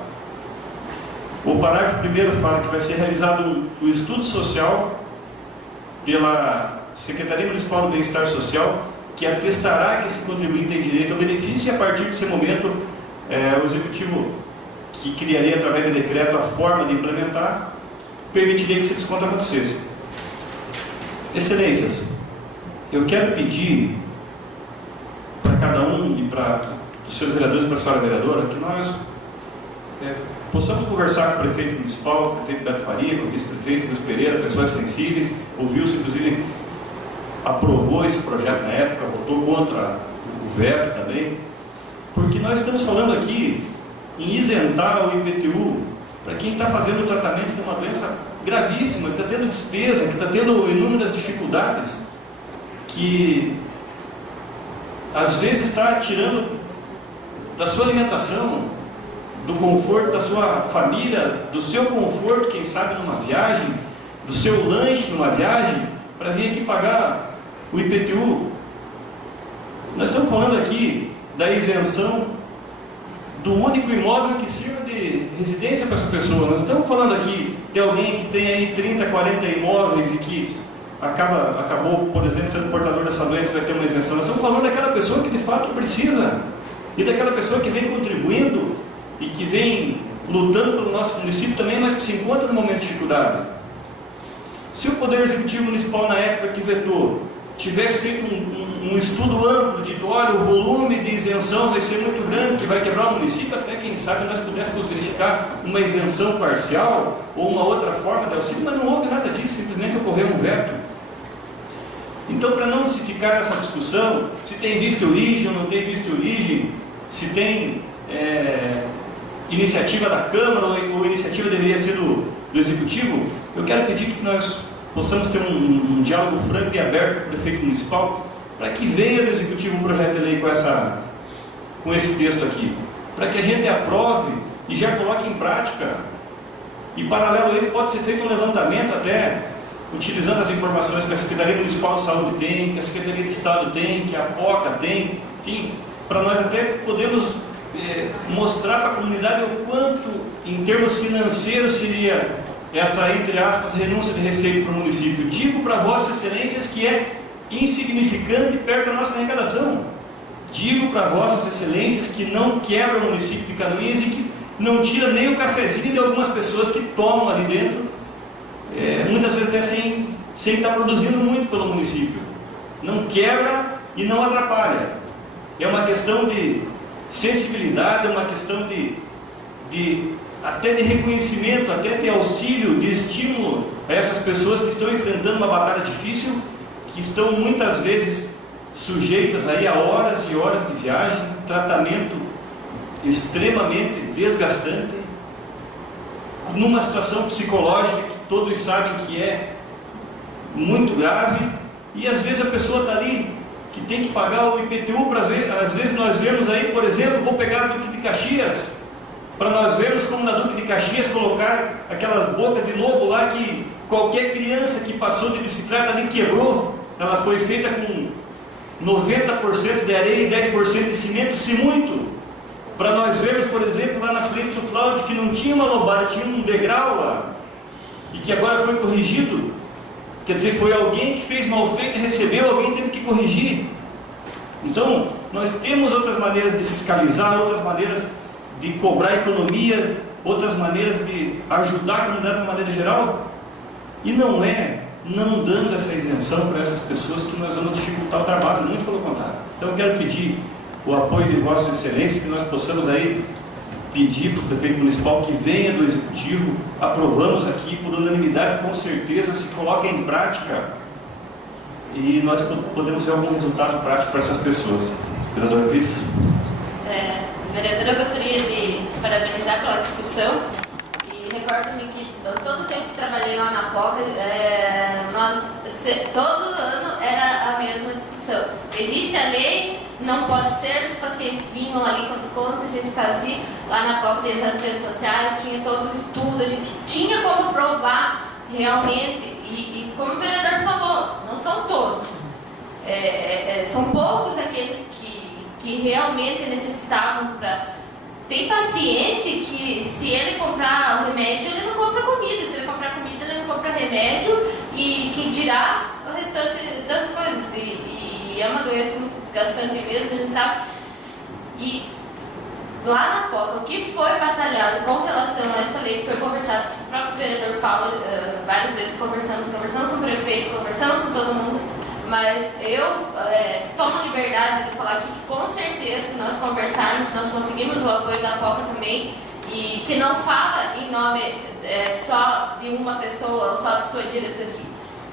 O parágrafo 1º fala que vai ser realizado um estudo social pela Secretaria Municipal do Bem-Estar Social, que atestará que esse contribuinte tem direito ao benefício, e a partir desse momento o Executivo, que criaria através de decreto a forma de implementar, permitiria que esse desconto acontecesse. Excelências, eu quero pedir para cada um e para os seus vereadores e para a senhora vereadora que nós possamos conversar com o prefeito municipal, com o prefeito Beto Faria, com o vice-prefeito Luiz Pereira, pessoas sensíveis, ouviu-se, inclusive aprovou esse projeto na época, votou contra o veto também, porque nós estamos falando aqui em isentar o IPTU para quem está fazendo o tratamento de uma doença gravíssima, que está tendo despesa, que está tendo inúmeras dificuldades, que às vezes está tirando da sua alimentação, do conforto da sua família, do seu conforto, quem sabe numa viagem, do seu lanche numa viagem, para vir aqui pagar o IPTU. Nós estamos falando aqui da isenção do único imóvel que sirva de residência para essa pessoa. Nós estamos falando aqui de alguém que tem aí 30, 40 imóveis e que acabou, por exemplo, sendo portador dessa doença, vai ter uma isenção. Nós estamos falando daquela pessoa que de fato precisa, e daquela pessoa que vem contribuindo e que vem lutando pelo nosso município também, mas que se encontra num momento de dificuldade. Se o Poder Executivo Municipal, na época que vetou, tivesse feito um estudo amplo de, olha, o volume de isenção vai ser muito grande, que vai quebrar o município, até quem sabe nós pudéssemos verificar uma isenção parcial ou uma outra forma de auxílio, mas não houve nada disso, simplesmente ocorreu um veto. Então, para não se ficar nessa discussão, se tem visto de origem ou não tem visto de origem, se tem iniciativa da Câmara ou iniciativa deveria ser do Executivo, eu quero pedir que nós possamos ter um diálogo franco e aberto com o prefeito municipal, para que venha do Executivo um projeto de lei com esse texto aqui, para que a gente aprove e já coloque em prática. E paralelo a isso pode ser feito um levantamento até, utilizando as informações que a Secretaria Municipal de Saúde tem, que a Secretaria de Estado tem, que a POCA tem, enfim, para nós até podermos mostrar para a comunidade o quanto, em termos financeiros, seria essa, entre aspas, renúncia de receita para o município. Digo para Vossas Excelências que é insignificante perto da nossa arrecadação. Digo para Vossas Excelências que não quebra o município de Canoinhas e que não tira nem o cafezinho de algumas pessoas que tomam ali dentro, muitas vezes até sem estar produzindo muito pelo município. Não quebra e não atrapalha. É uma questão de sensibilidade, é uma questão até de reconhecimento, até de auxílio, de estímulo a essas pessoas que estão enfrentando uma batalha difícil, que estão muitas vezes sujeitas aí a horas e horas de viagem, tratamento extremamente desgastante, numa situação psicológica que todos sabem que é muito grave, e às vezes a pessoa está ali, que tem que pagar o IPTU, para às vezes nós vemos aí, por exemplo, vou pegar a Duque de Caxias, para nós vermos como na Duque de Caxias colocar aquelas bocas de lobo lá que qualquer criança que passou de bicicleta ali quebrou. Ela foi feita com 90% de areia e 10% de cimento, se muito. Para nós vermos, por exemplo, lá na frente do Cláudio, que não tinha uma lombada, tinha um degrau lá, e que agora foi corrigido. Quer dizer, foi alguém que fez mal feito e recebeu, alguém teve que corrigir. Então, nós temos outras maneiras de fiscalizar, outras maneiras de cobrar economia, outras maneiras de ajudar a comunidade de uma maneira geral, e não é não dando essa isenção para essas pessoas que nós vamos dificultar o trabalho, muito pelo contrário. Então eu quero pedir o apoio de Vossa Excelência, que nós possamos aí pedir para o prefeito municipal que venha do executivo, aprovamos aqui por unanimidade, com certeza se coloca em prática e nós podemos ver algum resultado prático para essas pessoas. Vereador Cris. Vereadora, eu gostaria de parabenizar pela discussão e recordo-me que todo o tempo que trabalhei lá na POCA, todo ano era a mesma discussão. Existe a lei, não pode ser, os pacientes vinham ali com desconto, a gente fazia lá na POCA, tem as assistentes sociais, tinha todo o estudo, a gente tinha como provar realmente, e como o vereador falou, não são todos, são poucos aqueles que realmente necessitavam para... Tem paciente que, se ele comprar o remédio, ele não compra comida. Se ele comprar comida, ele não compra remédio. E que dirá o restante das coisas. E é uma doença muito desgastante mesmo, a gente sabe. E lá na POCA, o que foi batalhado com relação a essa lei, foi conversado com o próprio vereador Paulo, várias vezes conversando com o prefeito, conversando com todo mundo. Mas eu tomo liberdade de falar que com certeza, se nós conversarmos, nós conseguimos o apoio da POCA também, e que não fala em nome só de uma pessoa ou só de sua diretoria,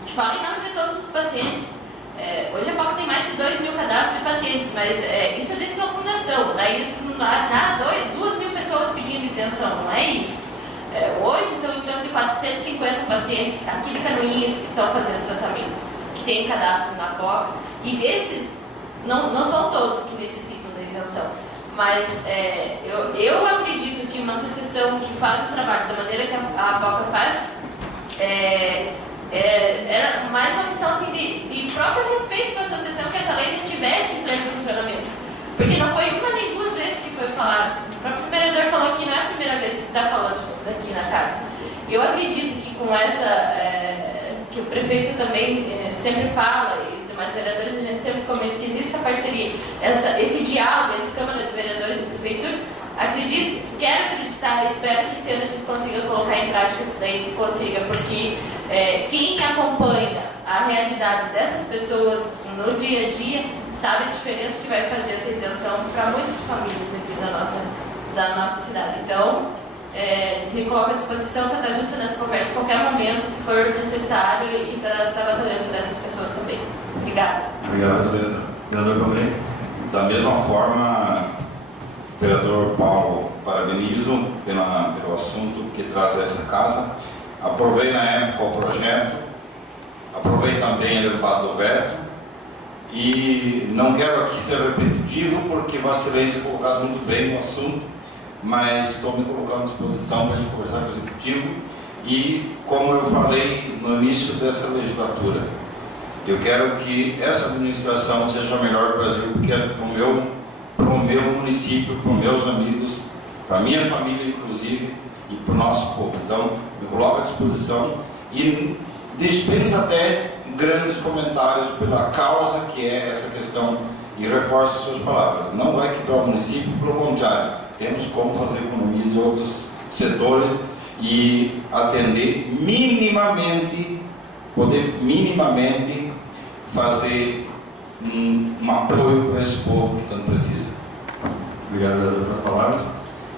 que fala em nome de todos os pacientes. Hoje a POCA tem mais de 2.000 cadastros de pacientes, mas isso disse uma fundação, daí 2.000 pessoas pedindo isenção, não é isso. Hoje são em torno de 450 pacientes aqui de Canoinhas que estão fazendo tratamento, que tem cadastro na POCA, e desses, não são todos que necessitam da isenção, mas eu acredito que uma associação que faz o trabalho da maneira que a POCA faz, era mais uma questão assim, de próprio respeito para a associação, que essa lei já tivesse em pleno funcionamento, porque não foi uma nem duas vezes que foi falado. O próprio vereador falou que não é a primeira vez que se está falando disso daqui na casa. Eu acredito que com que o prefeito também sempre fala, e os demais vereadores, a gente sempre comenta que existe essa parceria, esse diálogo entre Câmara de Vereadores e Prefeitura. Quero acreditar, espero que esse ano a gente consiga colocar em prática isso daí, que consiga, porque quem acompanha a realidade dessas pessoas no dia a dia sabe a diferença que vai fazer essa isenção para muitas famílias aqui da nossa cidade. Então, me coloco à disposição para estar junto nessa conversa, qualquer momento que for necessário, e para estar batalhando dessas pessoas também. Obrigada. Obrigado, vereador João. Da mesma forma, vereador Paulo, parabenizo pelo assunto que traz a essa casa. Aprovei na época o projeto, aprovei também o debate do veto, e não quero aqui ser repetitivo, porque Vossa Excelência colocasse muito bem o assunto, mas estou me colocando à disposição para a gente conversar com o Executivo. E, como eu falei no início dessa legislatura, eu quero que essa administração seja a melhor do Brasil, porque é para o meu município, para os meus amigos, para a minha família, inclusive, e para o nosso povo. Então, me coloco à disposição e dispensa até grandes comentários pela causa que é essa questão, e reforço suas palavras. Não vai quebrar o município, pelo contrário, temos como fazer economias em outros setores e atender minimamente, poder minimamente fazer um apoio para esse povo que tanto precisa. Obrigado, vereador, pelas palavras.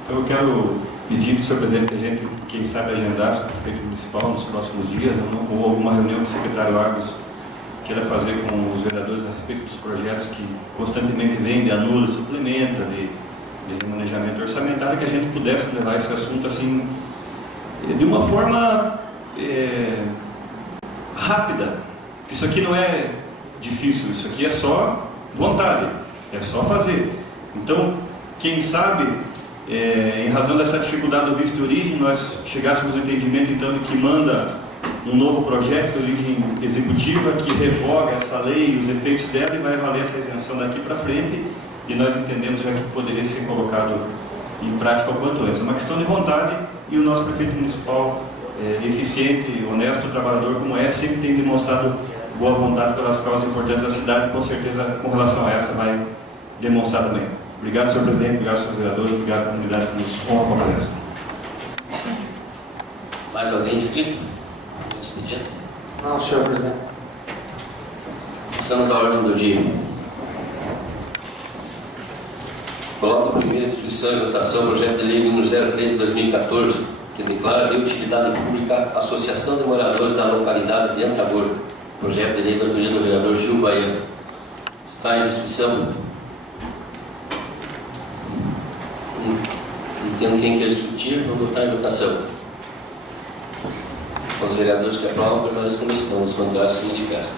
Então, eu quero pedir para o senhor presidente que a gente, quem sabe, agendasse com o prefeito municipal nos próximos dias, ou alguma reunião que o secretário Argos queira fazer com os vereadores a respeito dos projetos que constantemente vêm, de anula, suplementa, de de remanejamento orçamentário, que a gente pudesse levar esse assunto assim, de uma forma rápida. Isso aqui não é difícil, isso aqui é só vontade, é só fazer. Então, quem sabe, em razão dessa dificuldade do visto de origem, nós chegássemos ao entendimento então de que manda um novo projeto de origem executiva que revoga essa lei, os efeitos dela, e vai valer essa isenção daqui para frente, e nós entendemos já que poderia ser colocado em prática o quanto antes. É uma questão de vontade, e o nosso prefeito municipal, eficiente, honesto, trabalhador como é, sempre tem demonstrado boa vontade pelas causas importantes da cidade, e com certeza com relação a essa vai demonstrar também. Obrigado, senhor presidente, obrigado, senhores vereadores, obrigado à comunidade que nos honra com a presença. Mais alguém inscrito? Expediente? Não, senhor presidente. Passamos à ordem do dia. Coloco a primeira discussão e votação o projeto de lei número 03 de 2014, que declara de utilidade pública a Associação de Moradores da localidade de Antagur. Projeto de lei da autoria do vereador Gil Baiano. Está em discussão. Não tendo quem quer discutir, vou votar em votação. Os vereadores que aprovam permaneçam como estão, os contrários se manifestam.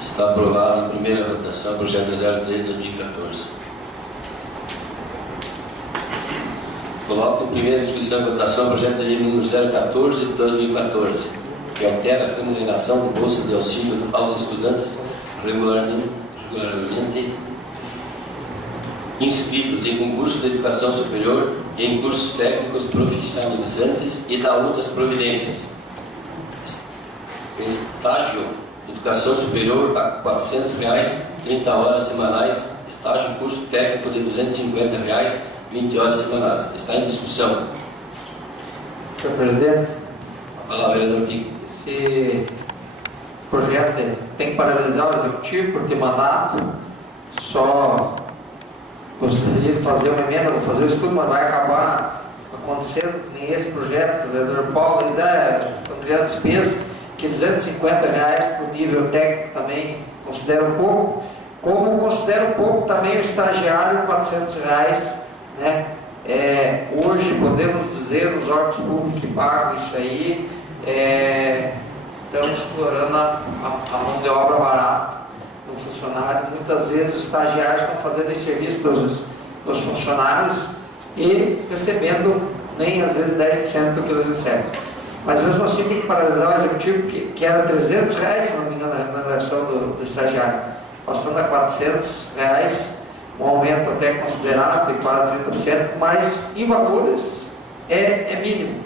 Está aprovado em primeira votação o projeto 03 de 2014. Coloco em primeira discussão e votação o projeto de lei número 014 de 2014, que altera a remuneração de bolsa de auxílio aos estudantes regularmente inscritos em concurso de educação superior e em cursos técnicos profissionalizantes e da outras providências. Estágio de educação superior a R$ 400,00, 30 horas semanais. Estágio curso técnico de R$ 250,00, 20 horas semanais. Está em discussão. Senhor presidente, A palavra, vereador Pico. esse projeto tem que paralisar o executivo por ter mandato. Só gostaria de fazer uma emenda, vou fazer o estudo, mas vai acabar acontecendo nem esse projeto. O vereador Paulo diz, estão criando despesa, que R$250 por nível técnico também considero pouco, como considero pouco também o estagiário R$400, né? Hoje podemos dizer, os órgãos públicos que pagam isso aí, estão explorando a mão de obra barata do funcionário. Muitas vezes os estagiários estão fazendo esse serviço dos funcionários e recebendo nem às vezes 10% do que eles recebem. Mas mesmo assim tem que paralisar o executivo, que era R$300, se não me engano, a remuneração do estagiário, passando a R$400, um aumento até considerável, de quase 30%, mas em valores é mínimo.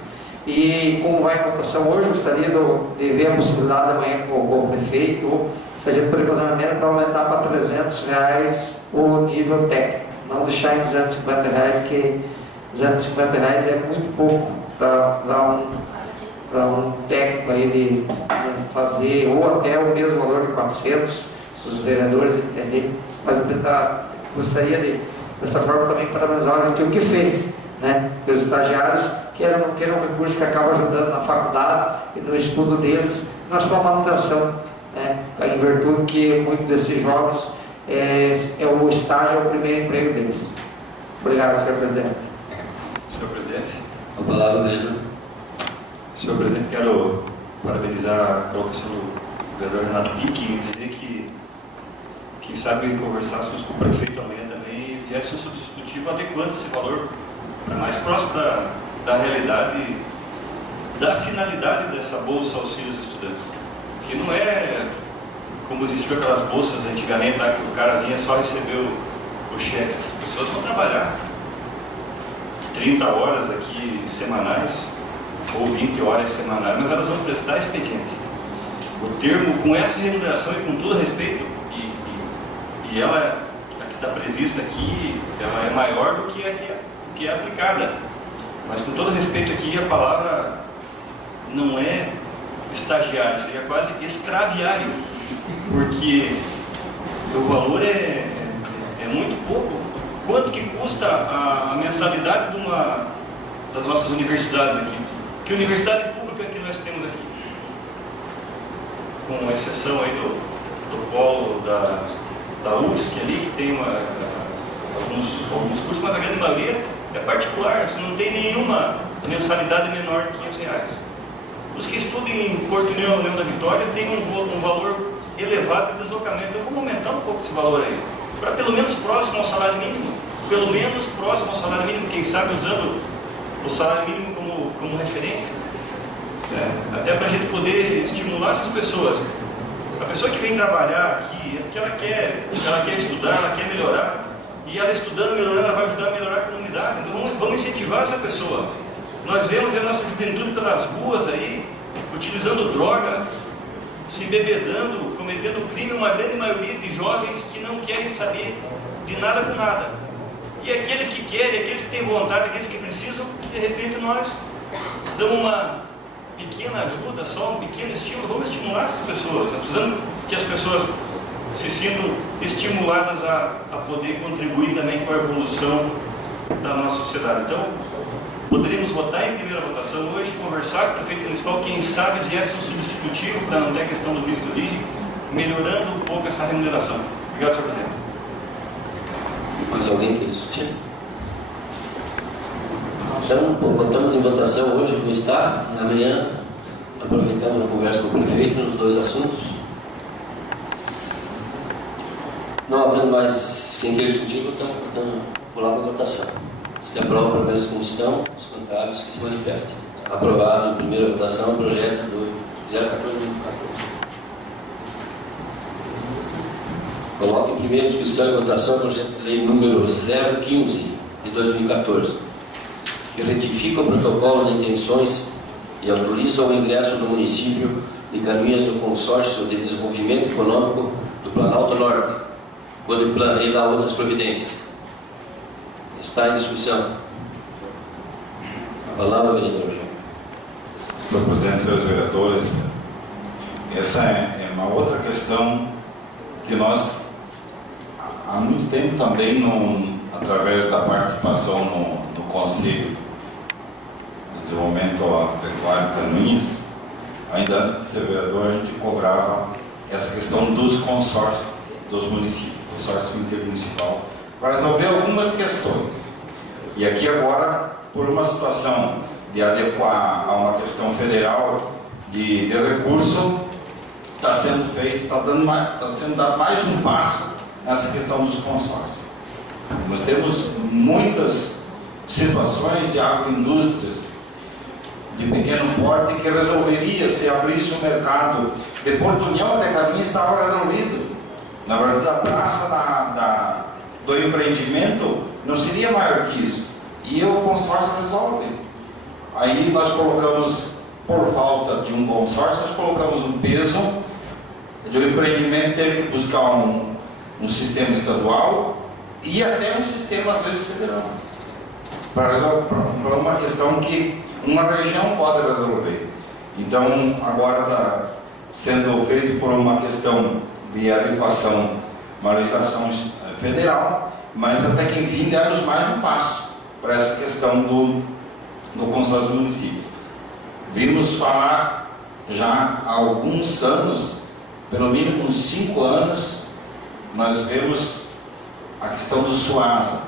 E como vai em votação hoje, gostaria de ver a possibilidade amanhã com o prefeito, ou se a gente poderia fazer uma emenda para aumentar para R$300 o nível técnico, não deixar em R$250, que R$250 é muito pouco para um técnico aí de fazer, ou até o mesmo valor de 400, se os vereadores entenderem. Mas eu gostaria dessa forma também parabenizar o que fez, né? Porque os estagiários queiram ou não queiram um recurso que acaba ajudando na faculdade e no estudo deles, na sua manutenção, né? Em virtude que muitos desses jovens o estágio é o primeiro emprego deles. Obrigado, senhor presidente. Senhor presidente. A palavra, vereador. Senhor presidente, quero parabenizar a colocação do vereador Renato Pique e dizer que, quem sabe, conversássemos com o prefeito amanhã também e viesse um substitutivo adequando esse valor mais próximo da realidade, da finalidade dessa bolsa auxílio aos estudantes. Que não é como existiu aquelas bolsas antigamente lá que o cara vinha só receber o cheque. Essas pessoas vão trabalhar 30 horas aqui semanais ou 20 horas semanais, mas elas vão prestar expediente. O termo, com essa remuneração e com todo respeito, e ela, a que está prevista aqui, ela é maior do que a que é aplicada. Mas com todo respeito aqui, a palavra não é estagiário, seria quase escraviário, porque o valor é muito pouco. Quanto que custa a mensalidade de uma das nossas universidades aqui? Que universidade pública que nós temos aqui? Com exceção aí do polo da UFSC ali, que tem uma alguns cursos, mas a grande maioria é particular, você não tem nenhuma mensalidade menor de R$500. Os que estudam em Porto União, União da Vitória, têm um valor elevado de deslocamento. Eu vou aumentar um pouco esse valor aí, para pelo menos próximo ao salário mínimo, pelo menos próximo ao salário mínimo, quem sabe usando o salário mínimo como referência, até para a gente poder estimular essas pessoas. A pessoa que vem trabalhar aqui é porque ela quer estudar, ela quer melhorar, e ela estudando, melhorando, ela vai ajudar a melhorar a comunidade. Então vamos incentivar essa pessoa. Nós vemos a nossa juventude pelas ruas aí, utilizando droga, se embebedando, cometendo crime, uma grande maioria de jovens que não querem saber de nada com nada. E aqueles que querem, aqueles que têm vontade, aqueles que precisam, de repente nós damos uma pequena ajuda, só um pequeno estímulo. Vamos estimular essas pessoas. Nós precisamos que as pessoas se sintam estimuladas a poder contribuir também com a evolução da nossa sociedade. Então, poderíamos votar em primeira votação hoje, conversar com o prefeito municipal, quem sabe viesse um substitutivo para não ter a questão do visto de origem, melhorando um pouco essa remuneração. Obrigado, senhor presidente. Mais alguém quer discutir? Então, votamos em votação hoje como está, amanhã, aproveitando a conversa com o prefeito nos dois assuntos. Não havendo mais quem queira discutir, votamos por lá para a votação. Os que aprovam, permaneçam como estão, os contrários que se manifestem. Aprovado em primeira votação o projeto do 014-2014. Coloco em primeira discussão e votação o projeto de lei número 015 de 2014, que retifica o protocolo de intenções e autoriza o ingresso do município de Canoinhas no consórcio de desenvolvimento econômico do Planalto Norte, quando planeia dar outras providências. Está em discussão. A palavra, vereador João. Senhor presidente, senhores vereadores, essa é uma outra questão que nós, há muito tempo também, através da participação no Conselho de Desenvolvimento Agropecuário de Canoinhas, ainda antes de ser vereador, a gente cobrava essa questão dos consórcios dos municípios, consórcio intermunicipal, para resolver algumas questões. E aqui agora, por uma situação de adequar a uma questão federal de recurso, está sendo feito, está sendo dado mais um passo nessa questão dos consórcios. Nós temos muitas situações de agroindústrias de pequeno porte que resolveria se abrisse o mercado de Porto União até Canoinhas, estava resolvido. Na verdade, a praça do empreendimento não seria maior que isso. E o consórcio resolve. Aí nós colocamos, por falta de um consórcio, nós colocamos um peso de um empreendimento teve que buscar um sistema estadual e até um sistema, às vezes, federal. Para uma questão que uma região pode resolver. Então, agora está sendo feito por uma questão de adequação, uma legislação federal, mas até que enfim demos mais um passo para essa questão do consórcio do município. Vimos falar já há alguns anos, pelo mínimo uns 5 anos, nós vemos a questão do SUASA.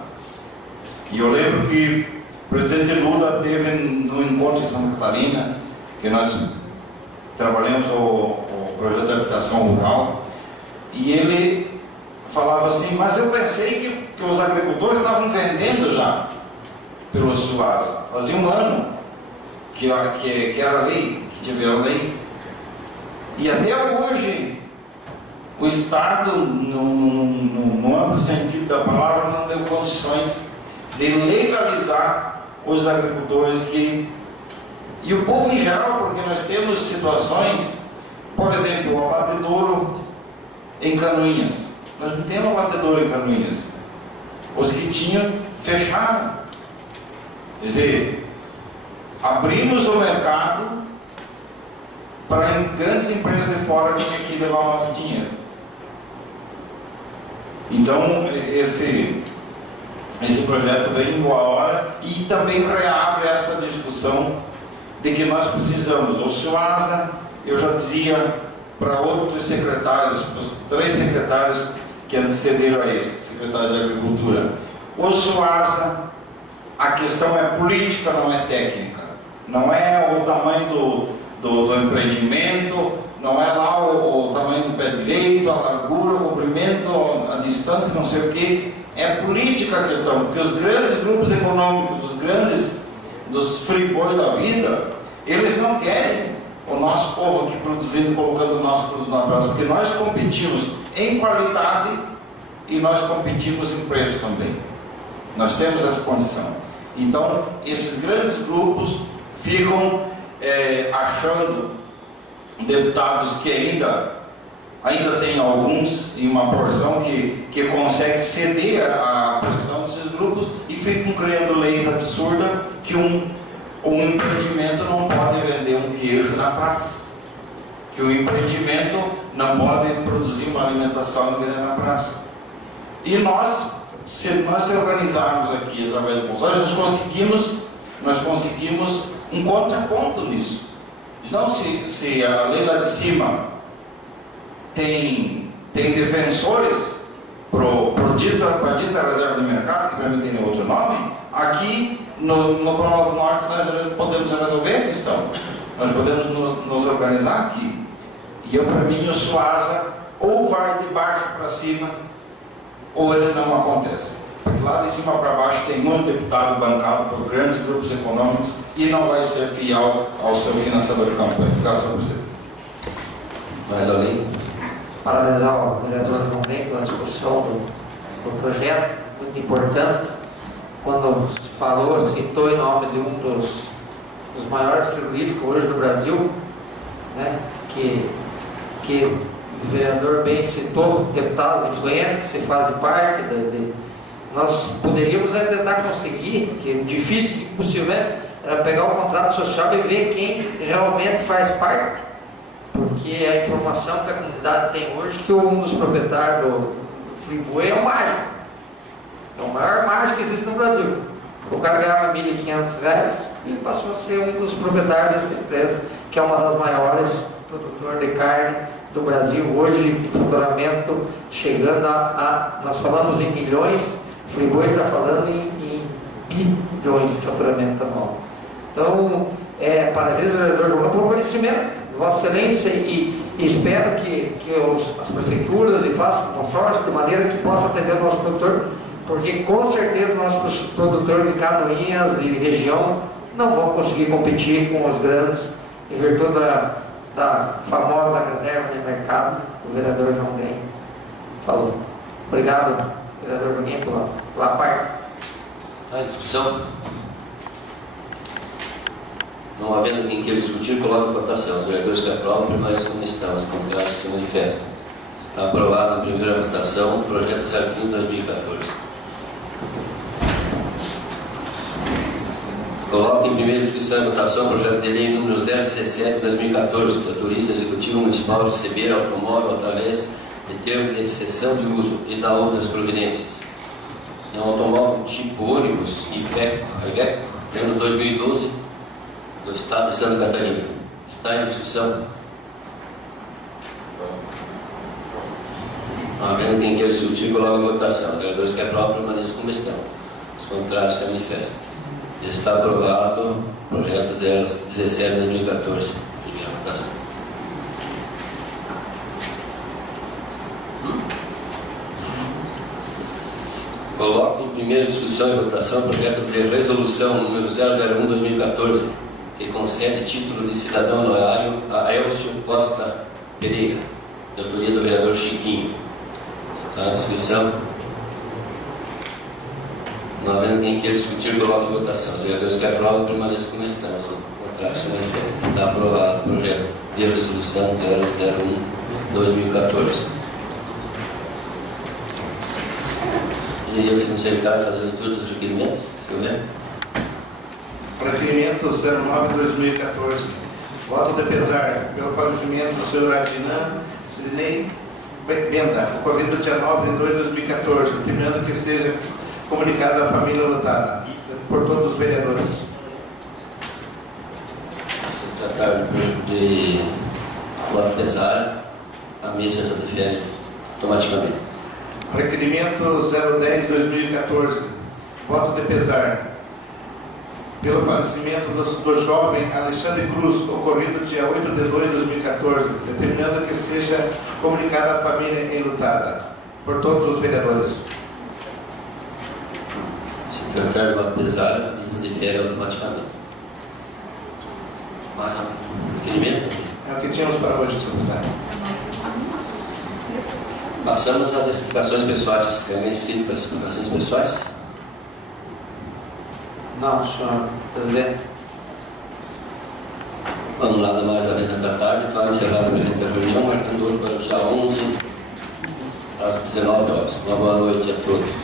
E eu lembro que o presidente Lula teve no encontro em Santa Catarina, que nós trabalhamos o projeto de habitação rural, e ele falava assim, mas eu pensei que os agricultores estavam vendendo já pelo SUASA. Fazia um ano que era lei, que tiveram lei. E até hoje, o Estado, no amplo sentido da palavra, não deu condições de legalizar os agricultores e o povo em geral, porque nós temos situações, por exemplo, o abatedouro em Canoinhas. Nós não temos abatedouro em Canoinhas. Os que tinham, fecharam. Quer dizer, abrimos o mercado para grandes empresas de fora que aqui levar o nosso dinheiro. Então, esse projeto vem em boa hora e também reabre essa discussão de que nós precisamos, o SUASA, eu já dizia para outros secretários, os 3 secretários que antecederam a este, secretário de Agricultura, O Suasa, a questão é política, não é técnica. Não é o tamanho do empreendimento, não é lá o tamanho do pé direito, a largura, o comprimento, a distância, não sei o que. É política a questão, porque os grandes grupos econômicos, os grandes dos free-boy da vida, eles não querem o nosso povo aqui produzindo, colocando o nosso produto na praça, porque nós competimos em qualidade e nós competimos em preço também. Nós temos essa condição. Então, esses grandes grupos ficam achando deputados que ainda tem alguns em uma porção que consegue ceder à pressão desses grupos e ficam criando leis absurdas que um empreendimento não pode vender um queijo na praça, que o empreendimento não pode produzir uma alimentação e vender na praça. E nós, se nós se organizarmos aqui através do consórcio, nós conseguimos um contraponto nisso. Então, se a lei lá de cima tem defensores para a dita reserva do mercado, que para mim tem outro nome, aqui no Planalto Norte nós podemos resolver a questão. Nós podemos nos organizar aqui. E para mim o Suasa ou vai de baixo para cima, ou ele não acontece. Porque lá de cima para baixo tem muito deputado bancado por grandes grupos econômicos e não vai ser fiel ao seu financiador de campanha. Graças a você. Mais alguém? Parabenizar o vereador João Ney pela discussão do projeto, muito importante. Quando citou em nome de um dos maiores frigoríficos hoje do Brasil, né, que o vereador bem citou, deputados influentes que se fazem parte nós poderíamos tentar conseguir, que é difícil, impossível, era pegar o contrato social e ver quem realmente faz parte, porque a informação que a comunidade tem hoje é que um dos proprietários do Friboi é o mágico, é o maior mágico que existe no Brasil. O cara ganhava R$ 1.500 e passou a ser um dos proprietários dessa empresa, que é uma das maiores produtoras de carne do Brasil hoje, faturamento chegando nós falamos em milhões, o Friboi está falando em bilhões de faturamento anual. Então, parabéns, vereador João, pelo conhecimento, Vossa Excelência, e espero que as prefeituras e façam consórcio de maneira que possa atender o nosso produtor, porque com certeza nossos produtores de Canoinhas e região não vão conseguir competir com os grandes, em virtude da famosa reserva de mercado, o vereador João Ney falou. Obrigado, vereador João Ney, pela parte. Está em discussão? Não havendo quem queira discutir, coloque em votação. Os vereadores que aprovam permanecem como estão. Os contrários se manifestam. Está aprovado na primeira votação o projeto 015/2014. Coloque em primeira discussão e votação o projeto de lei número 017/2014, que autoriza o Executivo Municipal a receber automóvel através de termo de cessão de uso e da outras providências. É um automóvel tipo ônibus Iveco, ano 2012, do Estado de Santa Catarina. Está em discussão? Havendo quem queira discutir, coloque em votação. Os vereadores que aprovam permanecem como estão. Os contrários se manifestam. Está aprovado o projeto 017/2014. Primeira votação. Coloco em primeira discussão e votação o projeto de resolução número 001/2014, que concede título de cidadão honorário a Elcio Costa Pereira, de autoria do vereador Chiquinho. Está em discussão? Não havendo quem queira discutir, coloque em votação. Os vereadores que aprovam permanecem como estão. Os contrários se manifestam. Está aprovado o projeto de resolução 001/2014. E o secretário fazer a leitura dos requerimentos, se houver. Requerimento 09/2014. Voto de pesar pelo falecimento do senhor Adnan Sidney Benda, ocorrido dia 9/2/2014, determinando que seja comunicado à família lutada por todos os vereadores. Secretário de voto pesar, a mesa já defere automaticamente. Requerimento 010/2014. Voto de pesar pelo falecimento do jovem Alexandre Cruz, ocorrido dia 8 de 2 de 2014, determinando que seja comunicada à família enlutada por todos os vereadores. Se trocar o voto pesar, a medida difere automaticamente. Mais rápido. Requerimento? É o que tínhamos para hoje, secretário. Passamos às explicações pessoais. Tem alguém inscrito para as explicações pessoais? Não, senhor presidente. Vamos nada mais a ver nesta tarde. Para encerrar a presente reunião, marcando hoje para o dia 11, às 19 horas. Uma boa noite a todos.